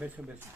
બેસો બેસો.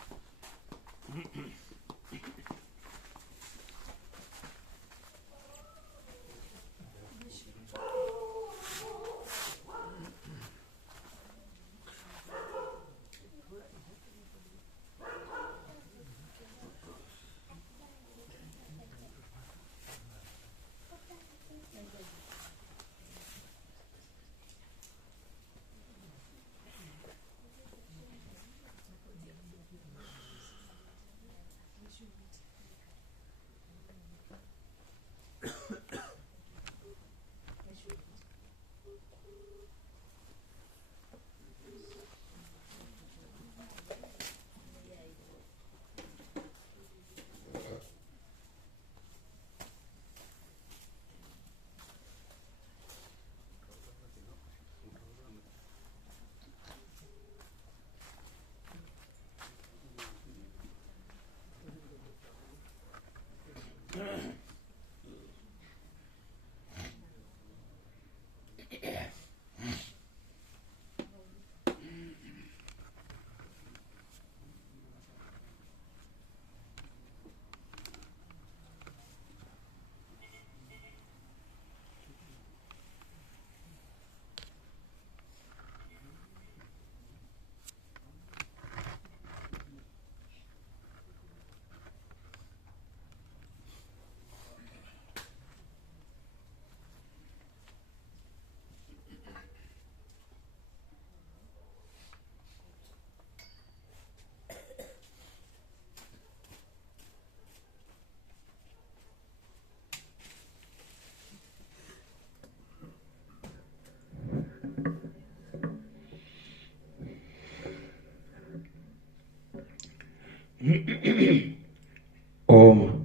ઓમ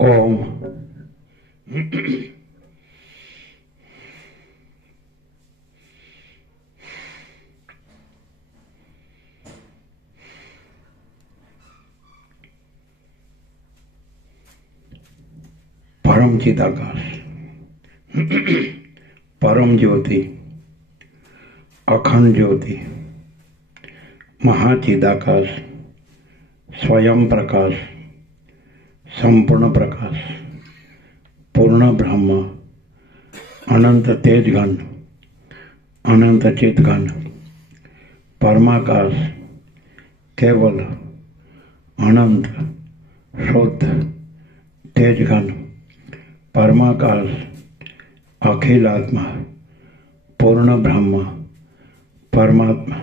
ઓમ પરમ ચિદાકાશ, પરમ જ્યોતિ, અખંડ જ્યોતિ, મહાચિદાકાશ, સ્વયં પ્રકાશ, સંપૂર્ણ પ્રકાશ, પૂર્ણ બ્રહ્મ, અનંત તેજઘન, અનંત ચિતઘન, પરમાકાશ, કેવલ, અનંત, શુદ્ધ, તેજઘન, પરમાકાશ, અખિલાત્મા, પૂર્ણ બ્રહ્મ, પરમાત્મા,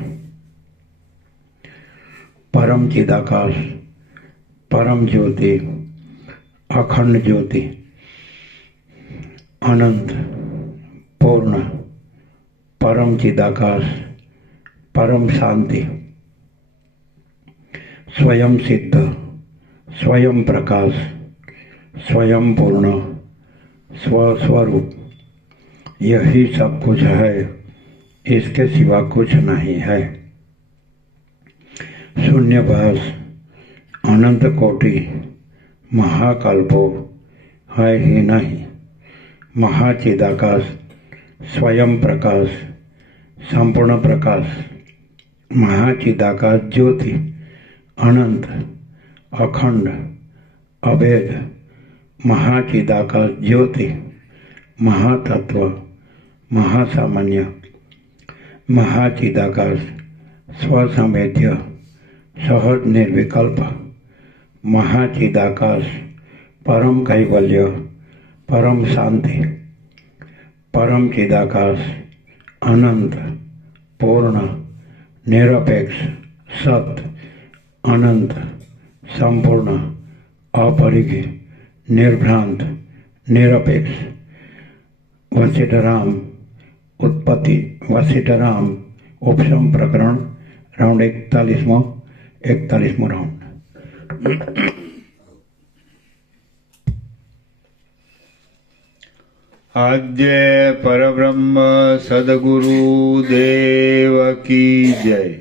પરમ ચિદાકાશ, પરમ જ્યોતિ, અખંડ જ્યોતિ, અનંત, પૂર્ણ, પરમ ચિદાકાશ, પરમ શાંતિ, स्वयं सिद्ध, स्वयं प्रकाश, स्वयं पूर्ण, स्वस्वरूप, यही सब कुछ है, इसके सिवा कुछ नहीं है। शून्यभास, अनंत कोटि, महाकल्पो है ही नहीं। महाचिदाकाश, स्वयं प्रकाश, संपूर्ण प्रकाश, महाचिदाकाश ज्योति, अनंत, अखंड, अभेद, महाचिदाकाश ज्योति, महातत्व, महासामान्य, महाचिदाकाश, स्वसंवेद्य, सहज निर्विकल्प, महाचिदाकाश, परम कैवल्य, परम शांति, परम चिदाकाश, अनंत, पूर्ण, निरपेक्ष, सत्य, अनंत, संपूर्ण, अपरिघ, निर्भ्रांत, निरपेक्ष, वशिष्ठराम उत्पत्ति, वशिष्ठराम उपशम प्रकरण राउंड 41मो राउंड। आद्य परब्रह्म सद्गुरु देव की जय।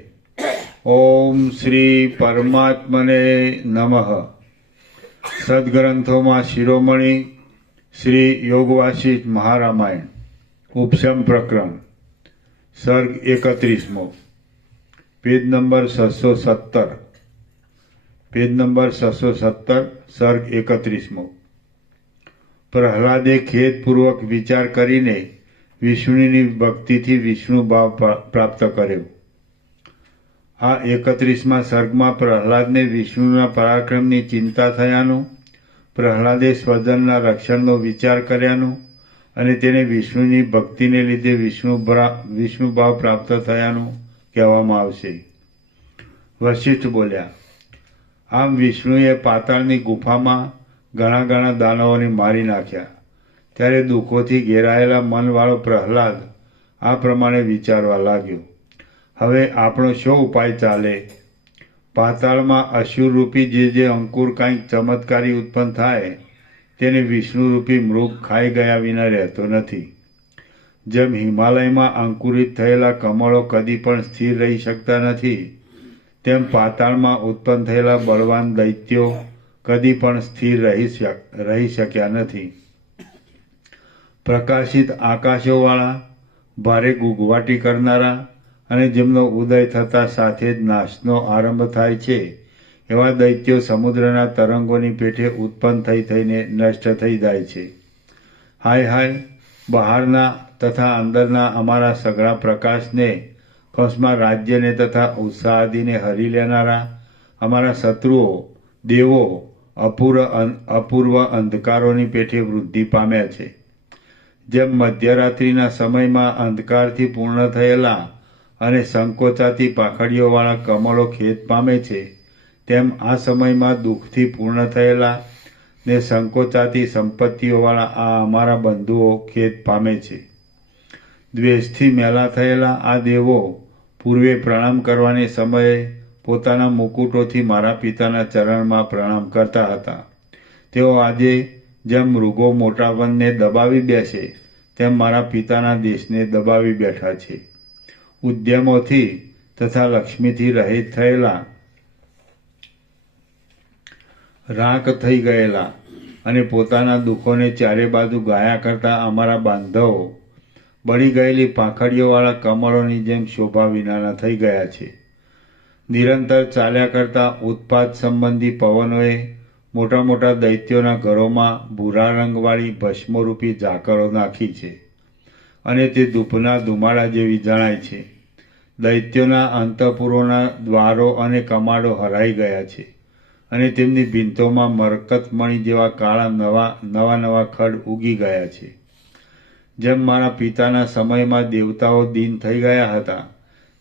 ओम श्री परमात्मने नमः। सद्ग्रंथों शिरोमणि श्री योग वासिष्ठ महारामायण उपशम प्रकरण સર્ગ 31મો, પેજ નંબર 617, પેજ નંબર 617, સર્ગ 31મો. પ્રહલાદે ખેદપૂર્વક વિચાર કરીને વિષ્ણુની ભક્તિથી વિષ્ણુ ભાવ પ્રાપ્ત કર્યો. આ 31મા સર્ગમાં પ્રહલાદને વિષ્ણુના પરાક્રમની ચિંતા થયાનું, પ્રહલાદે સ્વજનના રક્ષણનો વિચાર કર્યાનું અને તેને વિષ્ણુની ભક્તિને લીધે વિષ્ણુ ભાવ પ્રાપ્ત થયાનું કહેવામાં આવશે. વશિષ્ઠ બોલ્યા, આમ વિષ્ણુએ પાતાળની ગુફામાં ઘણા દાનવોને મારી નાખ્યા. ત્યારે દુઃખોથી ઘેરાયેલા મનવાળો પ્રહલાદ આ પ્રમાણે વિચારવા લાગ્યો, હવે આપણો શો ઉપાય ચાલે? પાતાળમાં અસુરરૂપી જે અંકુર કાંઈક ચમત્કારી ઉત્પન્ન થાય તેને વિષ્ણુરૂપી મૃગ ખાઈ ગયા વિના રહેતો નથી. જેમ હિમાલયમાં અંકુરિત થયેલા કમળો કદી પણ સ્થિર રહી શકતા નથી, તેમ પાતાળમાં ઉત્પન્ન થયેલા બળવાન દૈત્યો કદી પણ સ્થિર રહી શક્યા નથી. પ્રકાશિત આકાશોવાળા, ભારે ગુગવાટી કરનારા અને જેમનો ઉદય થતાં સાથે જ નાશનો આરંભ થાય છે એવા દૈત્યો સમુદ્રના તરંગોની પેઠે ઉત્પન્ન થઈને નષ્ટ થઈ જાય છે. હાય હાય, બહારના તથા અંદરના અમારા સઘળા પ્રકાશને, કૌંસમાં રાજ્યને તથા ઉત્સાહ આદિને હરી લેનારા અમારા શત્રુઓ દેવો અપૂર્વ અંધકારોની પેઠે વૃદ્ધિ પામ્યા છે. જેમ મધ્યરાત્રિના સમયમાં અંધકારથી પૂર્ણ થયેલા અને સંકોચાતી પાંખડીઓવાળા કમળો ખેદ પામે છે, તેમ આ સમયમાં દુઃખથી પૂર્ણ થયેલા ને સંકોચાતી સંપત્તિઓવાળા આ અમારા બંધુઓ ખેદ પામે છે. દ્વેષથી મેલા થયેલા આ દેવો પૂર્વે પ્રણામ કરવાને સમયે પોતાના મુકુટોથી મારા પિતાના ચરણમાં પ્રણામ કરતા હતા. તેઓ આજે જેમ મૃગો મોટા વનને દબાવી બેસે તેમ મારા પિતાના દેશને દબાવી બેઠા છે. ઉદ્યમોથી તથા લક્ષ્મીથી રહિત થયેલા, રાંક થઈ ગયેલા અને પોતાના દુઃખોને ચારે બાજુ ગાયા કરતા અમારા બાંધવો બળી ગયેલી પાંખડીઓવાળા કમળોની જેમ શોભા વિનાના થઈ ગયા છે. નિરંતર ચાલ્યા કરતા ઉત્પાત સંબંધી પવનોએ મોટા દૈત્યોના ઘરોમાં ભૂરા રંગવાળી ભસ્મરૂપી ઝાકળો નાખી છે અને તે ધૂપના ધુમાડા જેવી જણાય છે. દૈત્યોના અંતઃપુરોના દ્વારો અને કમાડો હરાઈ ગયા છે અને તેમની ભીંતોમાં મરકતમણી જેવા કાળા નવા ખડ ઉગી ગયા છે. જેમ મારા પિતાના સમયમાં દેવતાઓ દીન થઈ ગયા હતા,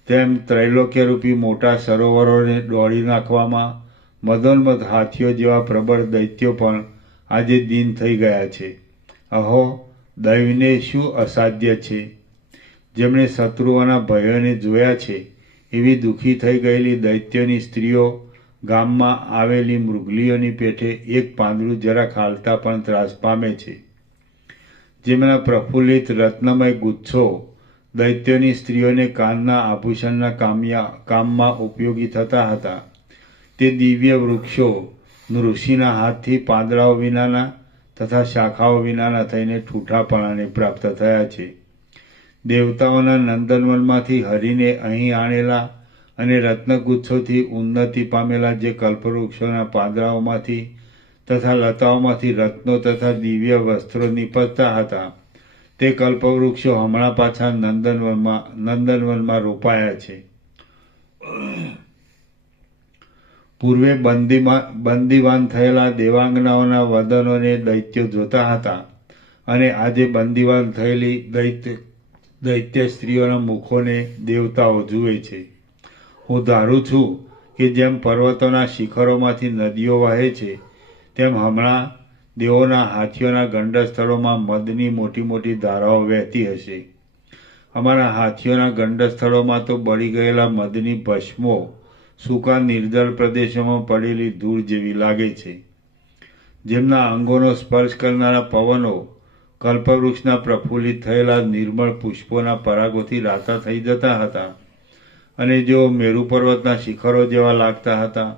તેમ ત્રૈલોક્યરૂપી મોટા સરોવરોને દોડી નાખવામાં મદોન્મદ હાથીઓ જેવા પ્રબળ દૈત્યો પણ આજે દીન થઈ ગયા છે. અહો, દૈવને શું અસાધ્ય છે! જેમણે શત્રુઓના ભયોને જોયા છે એવી દુઃખી થઈ ગયેલી દૈત્યોની સ્ત્રીઓ ગામમાં આવેલી મૃગલીઓની પેઠે એક પાંદડું જરાક હાલતા પણ ત્રાસ પામે છે. જેમના પ્રફુલ્લિત રત્નમય ગુચ્છો દૈત્યોની સ્ત્રીઓને કાનના આભૂષણના કામમાં ઉપયોગી થતા હતા, તે દિવ્ય વૃક્ષો ઋષિના હાથથી પાંદડાઓ વિનાના તથા શાખાઓ વિનાના થઈને ઠૂઠાપણાને પ્રાપ્ત થયા છે. દેવતાઓના નંદનવનમાંથી હરીને અહીં આણેલા અને રત્નગુચ્છોથી ઉન્નતિ પામેલા જે કલ્પવૃક્ષોના પાંદડાઓમાંથી તથા લતાઓમાંથી રત્નો તથા દિવ્ય વસ્ત્રો નીપજતા હતા, તે કલ્પવૃક્ષો હમણાં પાછા નંદનવનમાં રોપાયા છે. પૂર્વે બંદીવાન થયેલા દેવાંગનાઓના વદનોને દૈત્યો જોતા હતા અને આજે બંદીવાન થયેલી દૈત્ય સ્ત્રીઓના મુખોને દેવતાઓ જુએ છે. હું ધારું છું કે જેમ પર્વતોના શિખરોમાંથી નદીઓ વહે છે, તેમ હમણાં દેવોના હાથીઓના ગંડ સ્થળોમાં મદની મોટી ધારાઓ વહેતી હશે. અમારા હાથીઓના ગંડ સ્થળોમાં તો બળી ગયેલા મદની ભસ્મો સૂકા નિર્જળ પ્રદેશોમાં પડેલી ધૂળ જેવી લાગે છે. જેમના અંગોનો સ્પર્શ કરનારા પવનો કલ્પવૃક્ષના પ્રફુલ્લિત થયેલા નિર્મળ પુષ્પોના પરાગોથી રાતા થઈ જતા હતા અને જેઓ મેરુ પર્વતના શિખરો જેવા લાગતા હતા,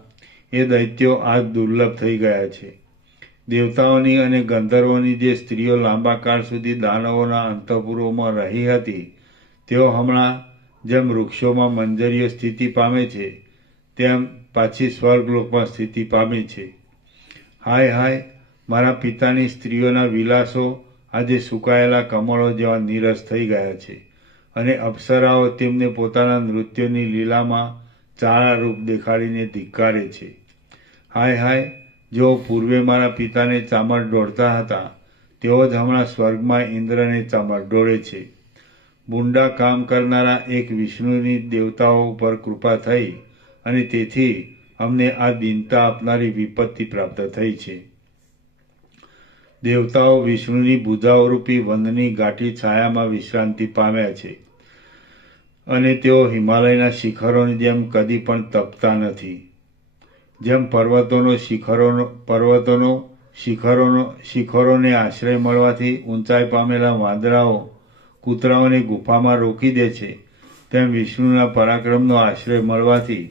એ દૈત્યો આજ દુર્લભ થઈ ગયા છે. દેવતાઓની અને ગંધર્વોની જે સ્ત્રીઓ લાંબા કાળ સુધી દાનવોના અંતઃપુરોમાં રહી હતી, તેઓ હમણાં જેમ વૃક્ષોમાં મંજરીઓ સ્થિતિ પામે છે તેમ પાછી સ્વર્ગલોકમાં સ્થિતિ પામી છે. હાય હાય, મારા પિતાની સ્ત્રીઓના વિલાસો આજે સુકાયેલા કમળો જેવા નીરસ થઈ ગયા છે અને અપ્સરાઓ તેમને પોતાના નૃત્યોની લીલામાં ચાળા રૂપ દેખાડીને ધિક્કારે છે. હાય હાય, જેઓ પૂર્વે મારા પિતાને ચામર દોડતા હતા તેઓ જ હમણાં સ્વર્ગમાં ઇન્દ્રને ચામર દોડે છે. બુંડા કામ કરનારા એક વિષ્ણુની દેવતાઓ ઉપર કૃપા થઈ અને તેથી અમને આ દીનતા આપનારી વિપત્તિ પ્રાપ્ત થઈ છે. દેવતાઓ વિષ્ણુની ભુજાઓરૂપી વનની ગાંઠી છાયામાં વિશ્રાંતિ પામ્યા છે અને તેઓ હિમાલયના શિખરોની જેમ કદી પણ તપતા નથી. જેમ શિખરોને આશ્રય મળવાથી ઊંચાઈ પામેલા વાંદરાઓ કૂતરાઓને ગુફામાં રોકી દે છે, તેમ વિષ્ણુના પરાક્રમનો આશ્રય મળવાથી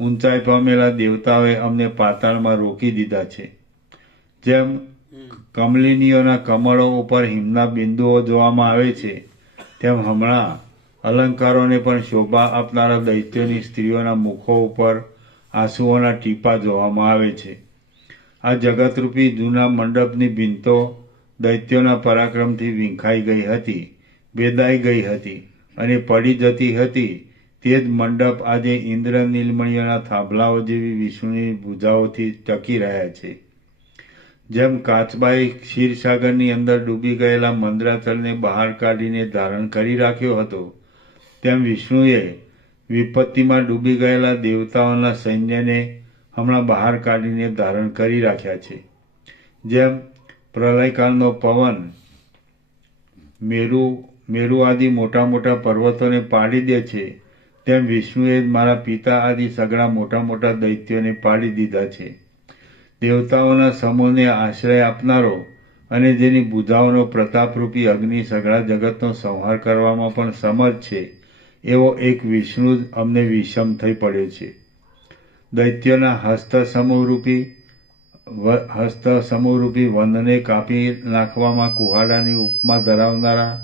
ઊંચાઈ પામેલા દેવતાઓએ અમને પાતાળમાં રોકી દીધા છે. જેમ કમલિનીઓના કમળો ઉપર હિમના બિંદુઓ જોવામાં આવે છે તેમ હમણાં અલંકારોને પણ શોભા આપનારા દૈત્યોની સ્ત્રીઓના મુખો ઉપર આંસુઓના ટીપા જોવામાં આવે છે. આ જગતરૂપી જૂના મંડપની ભીંતો દૈત્યોના પરાક્રમથી વીંખાઈ ગઈ હતી, ભેદાઈ ગઈ હતી અને પડી જતી હતી. તે જ મંડપ આજે ઇન્દ્ર નીલમણીઓના થાંભલાઓ જેવી વિષ્ણુની ભુજાઓથી ટકી રહ્યા છે. જેમ કાચબાએ ક્ષીરસાગરની અંદર ડૂબી ગયેલા મંદરાચલને બહાર કાઢીને ધારણ કરી રાખ્યો હતો, તેમ વિષ્ણુએ વિપત્તિમાં ડૂબી ગયેલા દેવતાઓના સૈન્યને હમણાં બહાર કાઢીને ધારણ કરી રાખ્યા છે. જેમ પ્રલયકાળનો પવન મેરુ આદિ મોટા મોટા પર્વતોને પાડી દે છે, તેમ વિષ્ણુએ મારા પિતા આદિ સઘળા મોટા મોટા દૈત્યોને પાડી દીધા છે. દેવતાઓના સમૂહને આશ્રય આપનારો અને જેની ભુજાઓનો પ્રતાપરૂપી અગ્નિ સઘળા જગતનો સંહાર કરવામાં પણ સમર્થ છે, એવો એક વિષ્ણુ જ અમને વિષમ થઈ પડ્યો છે. દૈત્યોના હસ્તસમૂહરૂપી વનને કાપી નાખવામાં કુહાડાની ઉપમા ધરાવનારા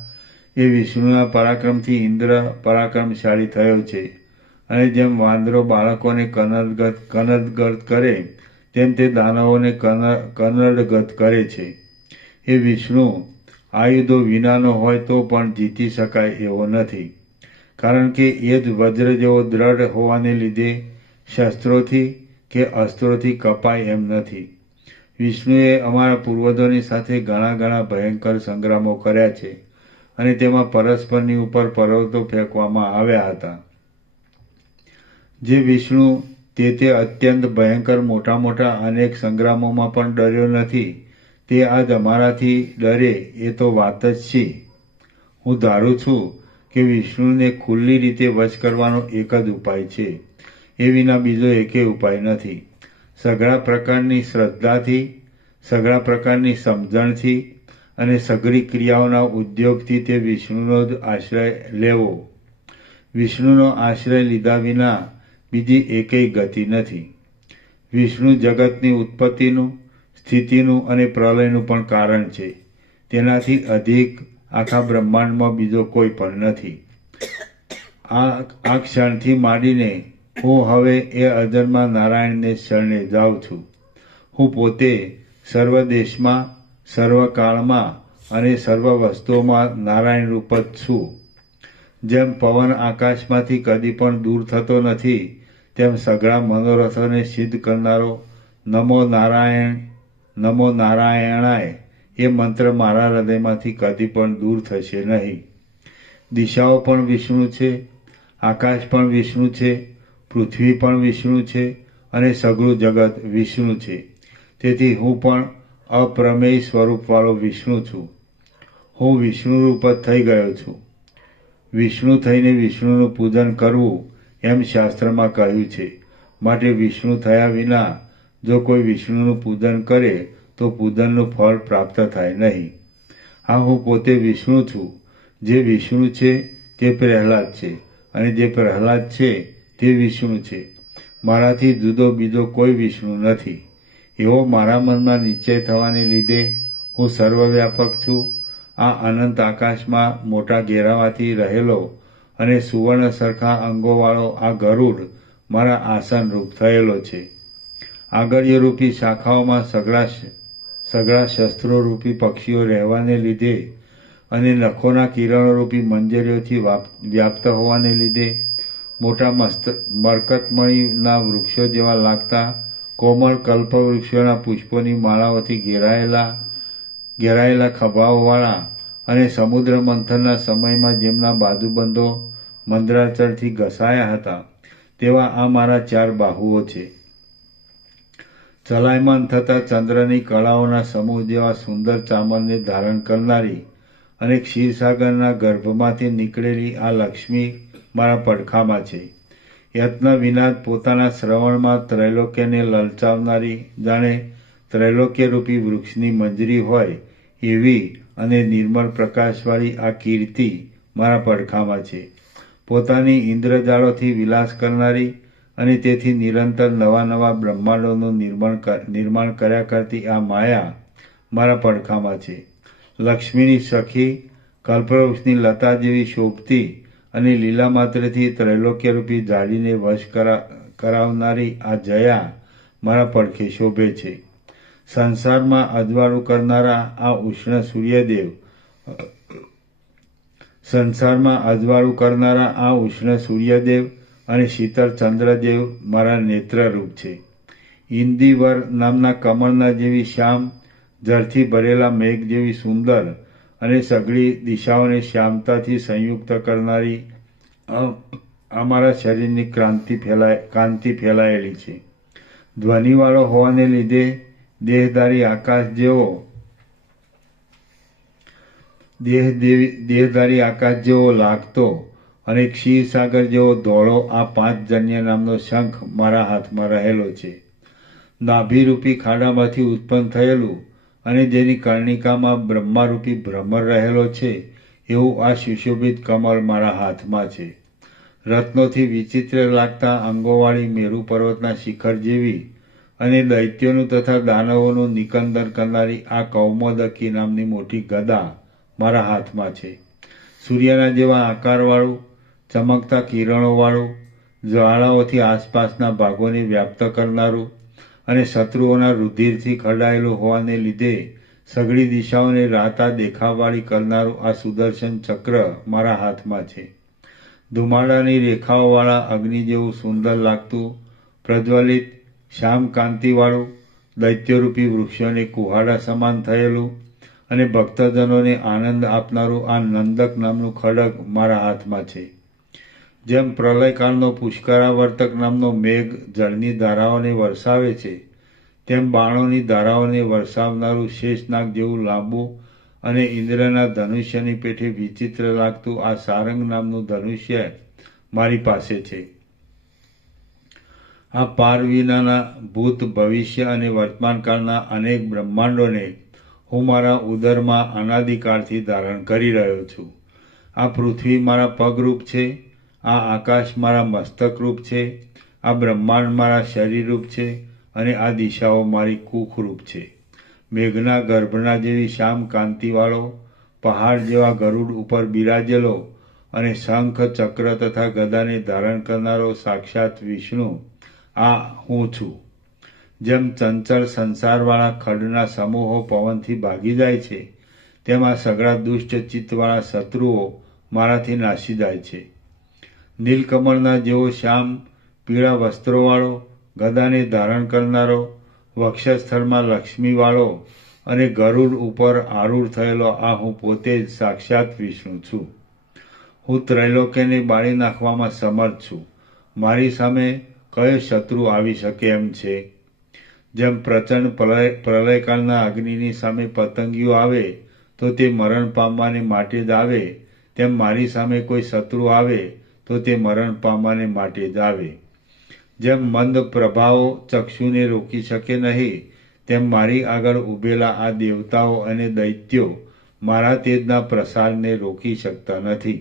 એ વિષ્ણુના પરાક્રમથી ઇન્દ્ર પરાક્રમશાળી થયો છે અને જેમ વાંદરો બાળકોને કનદગત કરે તેમ તે દાનવોને કનડગત કરે છે. એ વિષ્ણુ આયુધો વિનાનો હોય તો પણ જીતી શકાય એવો નથી, કારણ કે એ જ વજ્ર જેવો દ્રઢ હોવાને લીધે શસ્ત્રોથી કે અસ્ત્રોથી કપાય એમ નથી. વિષ્ણુએ અમારા પૂર્વજોની સાથે ઘણા ભયંકર સંગ્રામો કર્યા છે અને તેમાં પરસ્પરની ઉપર પર્વતો ફેંકવામાં આવ્યા હતા. જે વિષ્ણુ તે અત્યંત ભયંકર મોટા અનેક સંગ્રામોમાં પણ ડર્યો નથી, તે આજ અમારાથી ડરે એ તો વાત જ છે. હું ધારું છું કે વિષ્ણુને ખુલ્લી રીતે વશ કરવાનો એક જ ઉપાય છે, એ વિના બીજો એકે ઉપાય નથી. સઘળા પ્રકારની શ્રદ્ધાથી, સઘળા પ્રકારની સમજણથી અને સઘળી ક્રિયાઓના ઉદ્યોગથી તે વિષ્ણુનો જ આશ્રય લેવો. વિષ્ણુનો આશ્રય લીધા વિના બીજી એકેય ગતિ નથી. વિષ્ણુ જગતની ઉત્પત્તિનું, સ્થિતિનું અને પ્રલયનું પણ કારણ છે. તેનાથી અધિક આખા બ્રહ્માંડમાં બીજો કોઈ પણ નથી. આ ક્ષણથી માંડીને હું હવે એ અજન્મા નારાયણને શરણે જાઉં છું. હું પોતે સર્વ દેશમાં, સર્વકાળમાં અને સર્વ વસ્તુઓમાં નારાયણ રૂપ જ છું. જેમ પવન આકાશમાંથી કદી પણ દૂર થતો નથી, તેમ સઘળા મનોરથોને સિદ્ધ કરનારો નમો નારાયણાય એ મંત્ર મારા હૃદયમાંથી કદી પણ દૂર થશે નહીં. દિશાઓ પણ વિષ્ણુ છે, આકાશ પણ વિષ્ણુ છે, પૃથ્વી પણ વિષ્ણુ છે અને સઘળું જગત વિષ્ણુ છે. તેથી હું પણ અપ્રમેય સ્વરૂપવાળો વિષ્ણુ છું. હું વિષ્ણુરૂપ જ થઈ ગયો છું. વિષ્ણુ થઈને વિષ્ણુનું પૂજન કરવું એમ શાસ્ત્રમાં કહ્યું છે. માટે વિષ્ણુ થયા વિના જો કોઈ વિષ્ણુનું પૂજન કરે તો પૂજનનું ફળ પ્રાપ્ત થાય નહીં. હા, હું પોતે વિષ્ણુ છું. જે વિષ્ણુ છે તે પ્રહલાદ છે અને જે પ્રહલાદ છે તે વિષ્ણુ છે. મારાથી જુદો બીજો કોઈ વિષ્ણુ નથી. એવો મારા મનમાં નિશ્ચય થવાને લીધે હું સર્વવ્યાપક છું. આ અનંત આકાશમાં મોટા ઘેરાવાથી રહેલો અને સુવર્ણ સરખા અંગોવાળો આ ગરુડ મારા આસનરૂપ થયેલો છે. આગળીયરૂપી શાખાઓમાં સઘળા શસ્ત્રોરૂપી પક્ષીઓ રહેવાને લીધે અને નખોના કિરણોરૂપી મંજરીઓથી વ્યાપ્ત હોવાને લીધે મોટા મરકતમણીના વૃક્ષો જેવા લાગતા કોમળ કલ્પવૃક્ષોના પુષ્પોની માળાઓથી ઘેરાયેલા ખભાઓવાળા અને સમુદ્ર મંથનના સમયમાં જેમના બાજુબંધો મંદરાચળથી ઘસાયા હતા તેવા આ મારા 4 બાહુઓ છે. ચલાયમાન થતા ચંદ્રની કળાઓના સમૂહ જેવા સુંદર ચામરને ધારણ કરનારી અને ક્ષીરસાગરના ગર્ભમાંથી નીકળેલી આ લક્ષ્મી મારા પડખામાં છે. યત્ન વિના પોતાના શ્રવણમાં ત્રૈલોક્યને લલચાવનારી, જાણે ત્રૈલોક્યરૂપી વૃક્ષની મંજરી હોય એવી અને નિર્મળ પ્રકાશવાળી આ કીર્તિ મારા પડખામાં છે. પોતાની ઇન્દ્રજાળોથી વિલાસ કરનારી અને તેથી નિરંતર નવા નવા બ્રહ્માંડોનું નિર્માણ કર્યા કરતી આ માયા મારા પડખામાં છે. લક્ષ્મીની સખી, કલ્પવૃક્ષની લતા જેવી શોભતી અને લીલા માત્રથી ત્રૈલોક્યરૂપી ઝાડીને વશ કરાવનારી આ જયા મારા પડખે શોભે છે. સંસારમાં અજવાળું કરનારા આ ઉષ્ણ સૂર્યદેવ અને શીતળ ચંદ્રદેવ મારા નેત્રરૂપ છે. ઇન્દિવર નામના કમળના જેવી શ્યામ, જળથી ભરેલા મેઘ જેવી સુંદર અને સઘળી દિશાઓને શ્યામતાથી સંયુક્ત કરનારી અમારા શરીરની કાંતિ ફેલાયેલી છે. ધ્વનિવાળો હોવાને લીધે દેહધારી આકાશ જેવો લાગતો અને ક્ષીરસાગર જેવો ધોળો આ 5 જન્ય નામનો શંખ મારા હાથમાં રહેલો છે. નાભિરૂપી ખાડામાંથી ઉત્પન્ન થયેલું અને જેની કર્ણિકામાં બ્રહ્મારૂપી ભ્રમર રહેલો છે એવું આ સુશોભિત કમળ મારા હાથમાં છે. રત્નોથી વિચિત્ર લાગતા અંગોવાળી મેરુ પર્વતના શિખર જેવી અને દૈત્યોનું તથા દાનવોનું નિકંદન કરનારી આ કૌમોદકી નામની મોટી ગદા મારા હાથમાં છે. સૂર્યના જેવા આકારવાળું, ચમકતા કિરણોવાળું, જ્વાળાઓથી આસપાસના ભાગોને વ્યાપ્ત કરનારું અને શત્રુઓના રુધિરથી ખરડાયેલું હોવાને લીધે સઘળી દિશાઓને રાતા દેખાવવાળી કરનારું આ સુદર્શન ચક્ર મારા હાથમાં છે. ધુમાડાની રેખાઓવાળા અગ્નિ જેવું સુંદર લાગતું, પ્રજ્વલિત, શ્યામ કાંતિવાળું, દૈત્યરૂપી વૃક્ષોને કુહાડા સમાન થયેલું અને ભક્તજનોને આનંદ આપનારું આ નંદક નામનું ખડગ મારા હાથમાં છે. જેમ પ્રલયકાળનો પુષ્કરાવર્તક નામનો મેઘ જળની ધારાઓને વરસાવે છે, તેમ બાણોની ધારાઓને વરસાવનારું શેષનાગ જેવું લાંબુ અને ઇન્દ્રના ધનુષ્યની પેઠે વિચિત્ર લાગતું આ સારંગ નામનું ધનુષ્ય મારી પાસે છે. આ પાર વિનાના ભૂત, ભવિષ્ય અને વર્તમાનકાળના અનેક બ્રહ્માંડોને હું મારા ઉદરમાં અનાદિકાળથી ધારણ કરી રહ્યો છું. આ પૃથ્વી મારા પગરૂપ છે, આ આકાશ મારા મસ્તકરૂપ છે, આ બ્રહ્માંડ મારા શરીરરૂપ છે અને આ દિશાઓ મારી કુખરૂપ છે. મેઘના ગર્ભના જેવી શ્યામ કાંતિવાળો, પહાડ જેવા ગરુડ ઉપર બિરાજેલો અને શંખ, ચક્ર તથા ગદાને ધારણ કરનારો સાક્ષાત વિષ્ણુ આ હું છું. જેમ ચંચળ સંસારવાળા ખડના સમૂહો પવનથી ભાગી જાય છે, તેમાં સઘળા દુષ્ટ ચિત્તવાળા શત્રુઓ મારાથી નાસી જાય છે. નીલકમળના જેવો શ્યામ પીળા વસ્ત્રોવાળો, ગદાને ધારણ કરનારો, વક્ષસ્થળમાં લક્ષ્મીવાળો અને ગરુડ ઉપર આરૂઢ થયેલો આ હું પોતે જ સાક્ષાત વિષ્ણુ છું. હું ત્રૈલોક્યને બાળી નાખવામાં સમર્થ છું. મારી સામે કયો શત્રુ આવી શકે એમ છે? જેમ પ્રચંડ પ્રલયકાળના અગ્નિની સામે પતંગિયો આવે તો તે મરણ પામવાને માટે જ આવે, તેમ મારી સામે કોઈ શત્રુ આવે તો તે મરણ પામવાને માટે જ આવે. જેમ મંદ પ્રભાવો ચક્ષુને રોકી શકે નહીં, તેમ મારી આગળ ઊભેલા આ દેવતાઓ અને દૈત્યો મારા તેજના પ્રસારને રોકી શકતા નથી.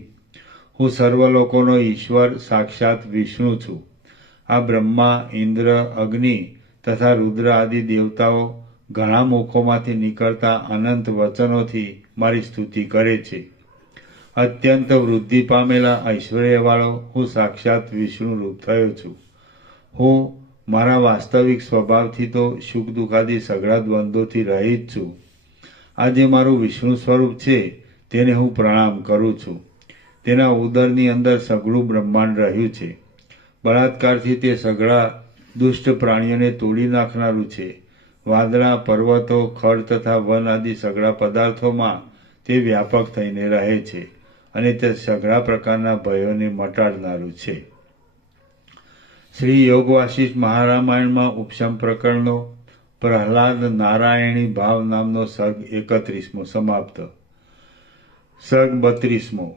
હું સર્વલોકોનો ઈશ્વર સાક્ષાત વિષ્ણુ છું. આ બ્રહ્મા, ઇન્દ્ર, અગ્નિ તથા રુદ્ર આદિ દેવતાઓ ઘણા મુખોમાંથી નીકળતા અનંત વચનોથી મારી સ્તુતિ કરે છે. અત્યંત વૃદ્ધિ પામેલા ઐશ્વર્યવાળો હું સાક્ષાત વિષ્ણુ રૂપ થયો છું. હું મારા વાસ્તવિક સ્વભાવથી તો સુખ દુઃખાદી સઘળા દ્વંદ્વોથી રહિત છું. આ જે મારું વિષ્ણુ સ્વરૂપ છે તેને હું પ્રણામ કરું છું. તેના ઉદરની અંદર સઘળું બ્રહ્માંડ રહ્યું છે. બળાત્કારથી તે સઘળા દુષ્ટ પ્રાણીઓને તોડી નાખનારું છે. વાદળા, પર્વતો, ખડ તથા વન આદિ સઘળા પદાર્થોમાં તે વ્યાપક થઈને રહે છે અને તે સઘળા પ્રકારના ભયોને મટાડનારું છે. શ્રી યોગ વાસિષ્ઠ મહારામાયણમાં ઉપશમ પ્રકરણનો પ્રહલાદ નારાયણી ભાવ નામનો સર્ગ 31મો સમાપ્ત. સર્ગ 32મો.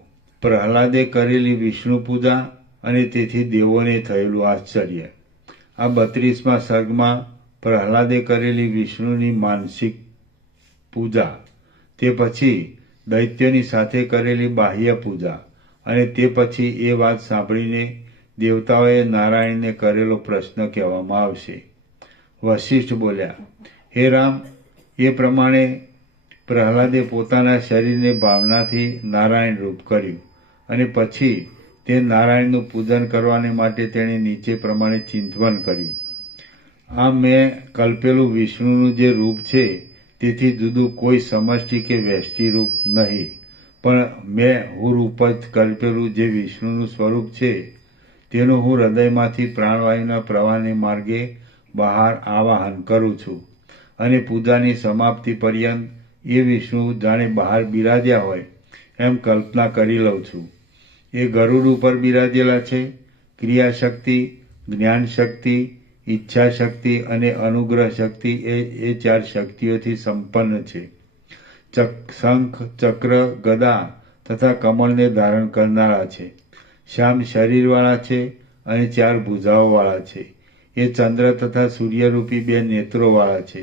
પ્રહલાદે કરેલી વિષ્ણુ પૂજા અને તેથી દેવોને થયેલું આશ્ચર્ય. આ 32મા સર્ગમાં પ્રહલાદે કરેલી વિષ્ણુની માનસિક પૂજા, તે પછી દૈત્યોની સાથે કરેલી બાહ્ય પૂજા અને તે પછી એ વાત સાંભળીને દેવતાઓએ નારાયણને કરેલો પ્રશ્ન કહેવામાં આવશે. વશિષ્ઠ બોલ્યા, હે રામ, એ પ્રમાણે પ્રહલાદે પોતાના શરીરને ભાવનાથી નારાયણ રૂપ કર્યું અને પછી તે નારાયણનું પૂજન કરવાને માટે તેણે નીચે પ્રમાણે ચિંતવન કર્યું. આ મેં કલ્પેલું વિષ્ણુનું જે રૂપ છે તેથી જુદું કોઈ સમષ્ટિ કે વ્યષ્ટિ રૂપ નહીં, પણ મેં હું રૂપ જ કલ્પેલું જે વિષ્ણુનું સ્વરૂપ છે તેનું હું હૃદયમાંથી પ્રાણવાયુના પ્રવાહને માર્ગે બહાર આવાહન કરું છું અને પૂજાની સમાપ્તિ પર્યંત એ વિષ્ણુ જાણે બહાર બિરાજ્યા હોય એમ કલ્પના કરી લઉં છું. એ ગરુડ ઉપર બિરાજેલા છે. ક્રિયાશક્તિ, જ્ઞાન શક્તિ, ઈચ્છા શક્તિ અને અનુગ્રહ શક્તિ એ 4 શક્તિઓથી સંપન્ન છે. શંખ, ચક્ર, ગદા તથા કમળને ધારણ કરનારા છે. શ્યામ શરીરવાળા છે અને 4 ભુજાઓવાળા છે. એ ચંદ્ર તથા સૂર્યરૂપી 2 નેત્રોવાળા છે.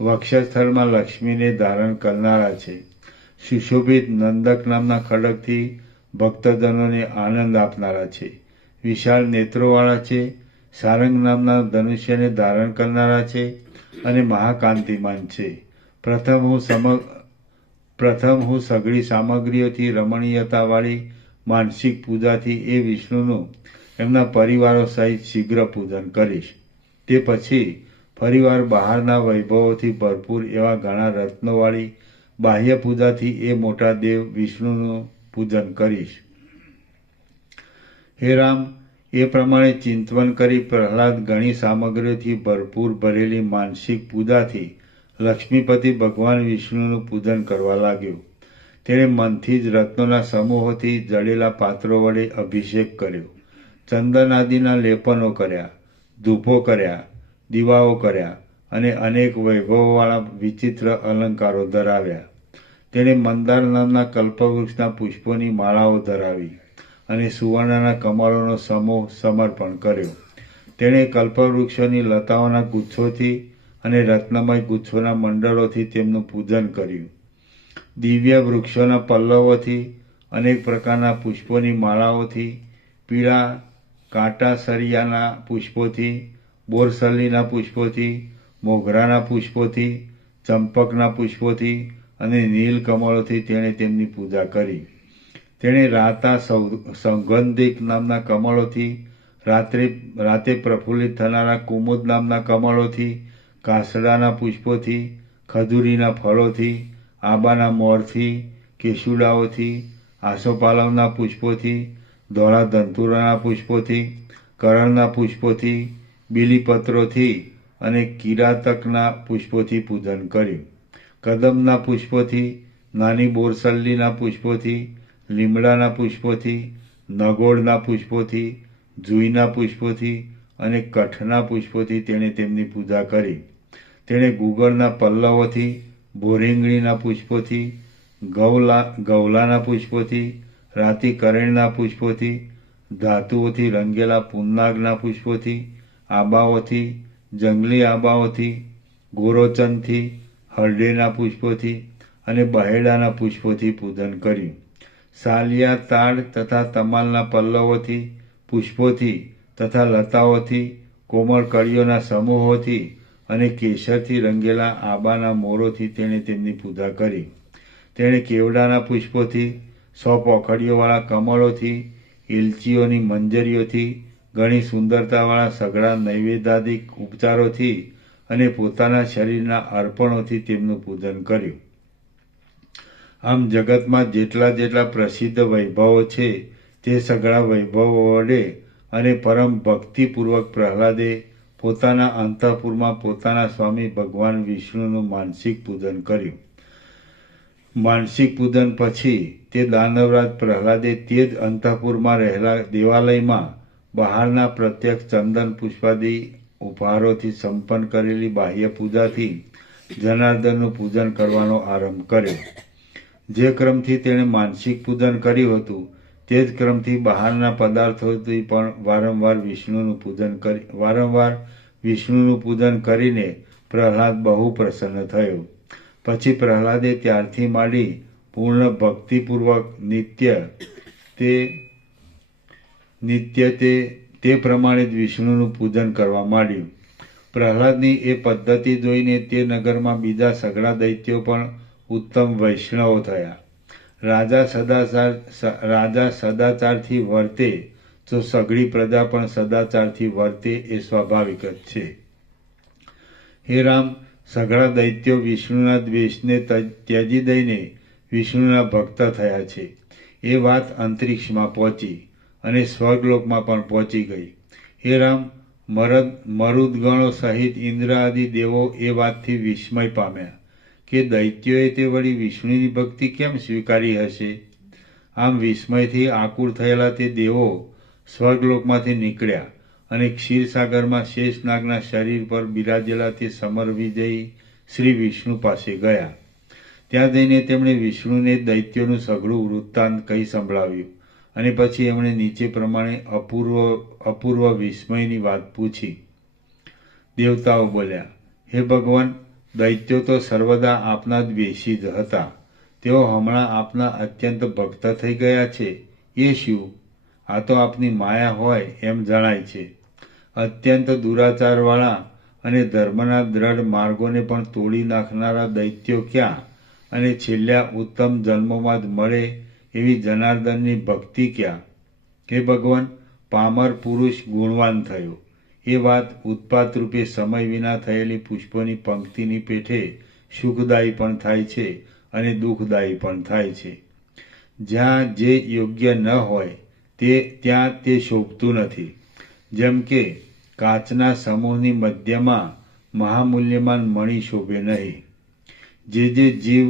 વક્ષસ્થળમાં લક્ષ્મીને ધારણ કરનારા છે. સુશોભિત નંદક નામના ખડગથી ભક્તજનોને આનંદ આપનારા છે. વિશાળ નેત્રોવાળા છે. સારંગ નામના ધનુષ્યને ધારણ કરનારા છે અને મહાકાંતિમાન છે. પ્રથમ હું સઘળી સામગ્રીઓથી રમણીયતાવાળી માનસિક પૂજાથી એ વિષ્ણુનું એમના પરિવારો સહિત શીઘ્ર પૂજન કરીશ. તે પછી ફરીવાર બહારના વૈભવોથી ભરપૂર એવા ઘણા રત્નોવાળી બાહ્ય પૂજાથી એ મોટા દેવ વિષ્ણુનું પૂજન કરીશ. હે રામ, એ પ્રમાણે ચિંતવન કરી પ્રહલાદ ઘણી સામગ્રીઓથી ભરપૂર ભરેલી માનસિક પૂજાથી લક્ષ્મીપતિ ભગવાન વિષ્ણુનું પૂજન કરવા લાગ્યો. તેણે મનથી જ રત્નોના સમૂહોથી જડેલા પાત્રો વડે અભિષેક કર્યો. ચંદન આદિના લેપનો કર્યા, ધૂપો કર્યા, દીવાઓ કર્યા અને અનેક વૈભવવાળા વિચિત્ર અલંકારો ધરાવ્યા. તેણે મંદાર નામના કલ્પવૃક્ષના પુષ્પોની માળાઓ ધરાવી અને સુવર્ણના કમળોનો સમૂહ સમર્પણ કર્યો. તેણે કલ્પવૃક્ષોની લતાઓના ગુચ્છોથી અને રત્નમય ગુચ્છોના મંડળોથી તેમનું પૂજન કર્યું. દિવ્ય વૃક્ષોના પલ્લવોથી, અનેક પ્રકારના પુષ્પોની માળાઓથી, પીળા કાંટાસરિયાના પુષ્પોથી, બોરસલ્લીના પુષ્પોથી, મોગરાના પુષ્પોથી, ચંપકના પુષ્પોથી અને નીલકમળોથી તેણે તેમની પૂજા કરી. તેણે રાતા સૌગંધિક નામના કમળોથી, રાતે પ્રફુલ્લિત થનારા કુમુદ નામના કમળોથી, કાસડાના પુષ્પોથી, ખજૂરીના ફળોથી, આંબાના મોરથી, કેસુડાઓથી, આસોપાલવના પુષ્પોથી, ધોળા ધંતુરાના પુષ્પોથી, કરણના પુષ્પોથી, બીલીપત્રોથી અને કિરાતકના પુષ્પોથી પૂજન કર્યું. કદમના પુષ્પોથી, નાની બોરસલ્લીના પુષ્પોથી, લીમડાના પુષ્પોથી, નગોળના પુષ્પોથી, જુઈના પુષ્પોથી અને કઠના પુષ્પોથી તેણે તેમની પૂજા કરી. તેણે ગુગળના પલ્લવોથી, ભોરીંગણીના પુષ્પોથી, ગવલાના પુષ્પોથી, રાતી કરેણના પુષ્પોથી, ધાતુઓથી રંગેલા પુન્નાગના પુષ્પોથી, આંબાઓથી, જંગલી આંબાઓથી, ગોરોચનથી, હરડેના પુષ્પોથી અને બહેડાના પુષ્પોથી પૂજન કર્યું. સાલિયા, તાડ તથા તમાલના પલ્લવોથી, પુષ્પોથી તથા લતાઓથી, કોમળ કળીઓના સમૂહોથી અને કેસરથી રંગેલા આંબાના મોરોથી તેણે તેમની પૂજા કરી. તેણે કેવડાના પુષ્પોથી, 100 પોખડીઓવાળા કમળોથી, એલચીઓની મંજરીઓથી, ઘણી સુંદરતાવાળા સઘળા નૈવેદ્યાદિક ઉપચારોથી અને પોતાના શરીરના અર્પણોથી તેમનું પૂજન કર્યું. આમ જગતમાં જેટલા જેટલા પ્રસિદ્ધ વૈભવો છે તે સઘળા વૈભવો વડે અને પરમ ભક્તિપૂર્વક પ્રહલાદે પોતાના અંતઃપુરમાં પોતાના સ્વામી ભગવાન વિષ્ણુનું માનસિક પૂજન કર્યું. માનસિક પૂજન પછી તે દાનવરાજ પ્રહલાદે તે જ અંતઃપુરમાં રહેલા દેવાલયમાં બહારના પ્રત્યક્ષ ચંદન પુષ્પાદિ ઉપહારોથી સંપન્ન કરેલી બાહ્ય પૂજાથી જનાર્દનનું પૂજન કરવાનો આરંભ કર્યો. જે ક્રમથી તેણે માનસિક પૂજન કર્યું હતું તે જ ક્રમથી બહારના પદાર્થોથી પણ વારંવાર વિષ્ણુનું પૂજન કરીને પ્રહલાદ બહુ પ્રસન્ન થયો. પછી પ્રહલાદે ત્યારથી માંડી પૂર્ણ ભક્તિપૂર્વક નિત્ય તે પ્રમાણે જ વિષ્ણુનું પૂજન કરવા માંડ્યું. પ્રહલાદની એ પદ્ધતિ જોઈને તે નગરમાં બીજા સઘળા દૈત્યો પણ ઉત્તમ વૈષ્ણવો થયા. રાજા સદાચારથી વર્તે તો સઘળી પ્રજા પણ સદાચારથી વર્તે એ સ્વાભાવિક જ છે. હે રામ, સઘળા દૈત્યો વિષ્ણુના દ્વેષને ત્યજી દઈને વિષ્ણુના ભક્ત થયા છે એ વાત અંતરિક્ષમાં પહોંચી અને સ્વર્ગલોકમાં પણ પહોંચી ગઈ. હે રામ, મરુદગણો સહિત ઇન્દ્ર આદિ દેવો એ વાતથી વિસ્મય પામ્યા કે દૈત્યોએ તે વળી વિષ્ણુની ભક્તિ કેમ સ્વીકારી હશે. આમ વિસ્મયથી આકુળ થયેલા તે દેવો સ્વર્ગલોકમાંથી નીકળ્યા અને ક્ષીરસાગરમાં શેષનાગના શરીર પર બિરાજેલા તે સમરવિજયી શ્રી વિષ્ણુ પાસે ગયા. ત્યાં જઈને તેમણે વિષ્ણુને દૈત્યોનું સઘળું વૃત્તાંત કહી સંભળાવ્યું અને પછી એમણે નીચે પ્રમાણે અપૂર્વ વિસ્મયની વાત પૂછી. દેવતાઓ બોલ્યા, હે ભગવાન, દૈત્યો તો સર્વદા આપના દ્વેષી જ હતા. તેઓ હમણાં આપના અત્યંત ભક્ત થઈ ગયા છે. એ શું? આ તો આપની માયા હોય એમ જણાય છે. અત્યંત દુરાચારવાળા અને ધર્મના દ્રઢ માર્ગોને પણ તોડી નાખનારા દૈત્યો ક્યાં અને છેલ્લા ઉત્તમ જન્મોમાં જ મળે એવી જનાર્દનની ભક્તિ ક્યાં? હે ભગવાન, પામર પુરુષ ગુણવાન થયો એ વાત ઉત્પાત રૂપે સમય વિના થયેલી પુષ્પોની પંક્તિની પેઠે સુખદાયી પણ થાય છે અને દુઃખદાયી પણ થાય છે. જ્યાં જે યોગ્ય ન હોય ત્યાં તે શોભતું નથી. જેમ કે કાચના સમૂહની મધ્યમાં મહામૂલ્યમાન મણિ શોભે નહીં. જે જીવ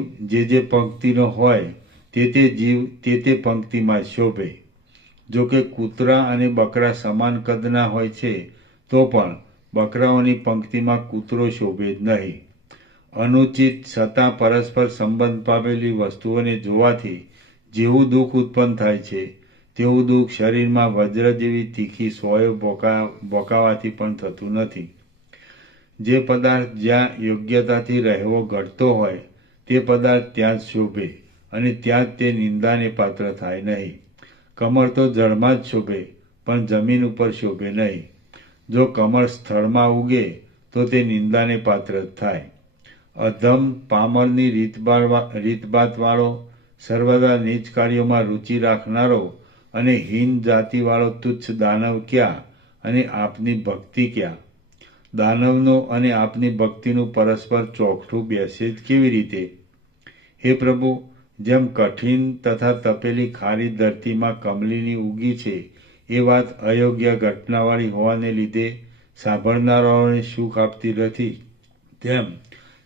જે પંક્તિનો હોય તે જીવ તે પંક્તિમાં શોભે. જો કે કૂતરા અને બકરા સમાન કદના હોય છે તો પણ બકરાઓની પંક્તિમાં કૂતરો શોભે જ નહીં. અનુચિત છતાં પરસ્પર સંબંધ પામેલી વસ્તુઓને જોવાથી જેવું દુઃખ ઉત્પન્ન થાય છે તેવું દુઃખ શરીરમાં વજ્ર જેવી તીખી સોયો ભોકાવાથી પણ થતું નથી. જે પદાર્થ જ્યાં યોગ્યતાથી રહેવો ઘટતો હોય તે પદાર્થ ત્યાં જ શોભે અને ત્યાં જ તે નિંદાને પાત્ર થાય નહીં. કમળ તો જળમાં જ શોભે પણ જમીન ઉપર શોભે નહીં. જો કમળ સ્થળમાં ઉગે તો તે નિંદાને પાત્ર જ થાય. અધમ પામરની રીતભાતવાળો, સર્વદા નીચ કાર્યોમાં રુચિ રાખનારો અને હીન જાતિવાળો તુચ્છ દાનવ ક્યાં અને આપની ભક્તિ ક્યાં? દાનવનો અને આપની ભક્તિનું પરસ્પર ચોકઠું બેસે જ કેવી રીતે? હે પ્રભુ, જેમ કઠિન તથા તપેલી ખારી ધરતીમાં કમલીની ઉગી છે એ વાત અયોગ્ય ઘટનાવાળી હોવાને લીધે સાંભળનારાઓને સુખ આપતી નથી, તેમ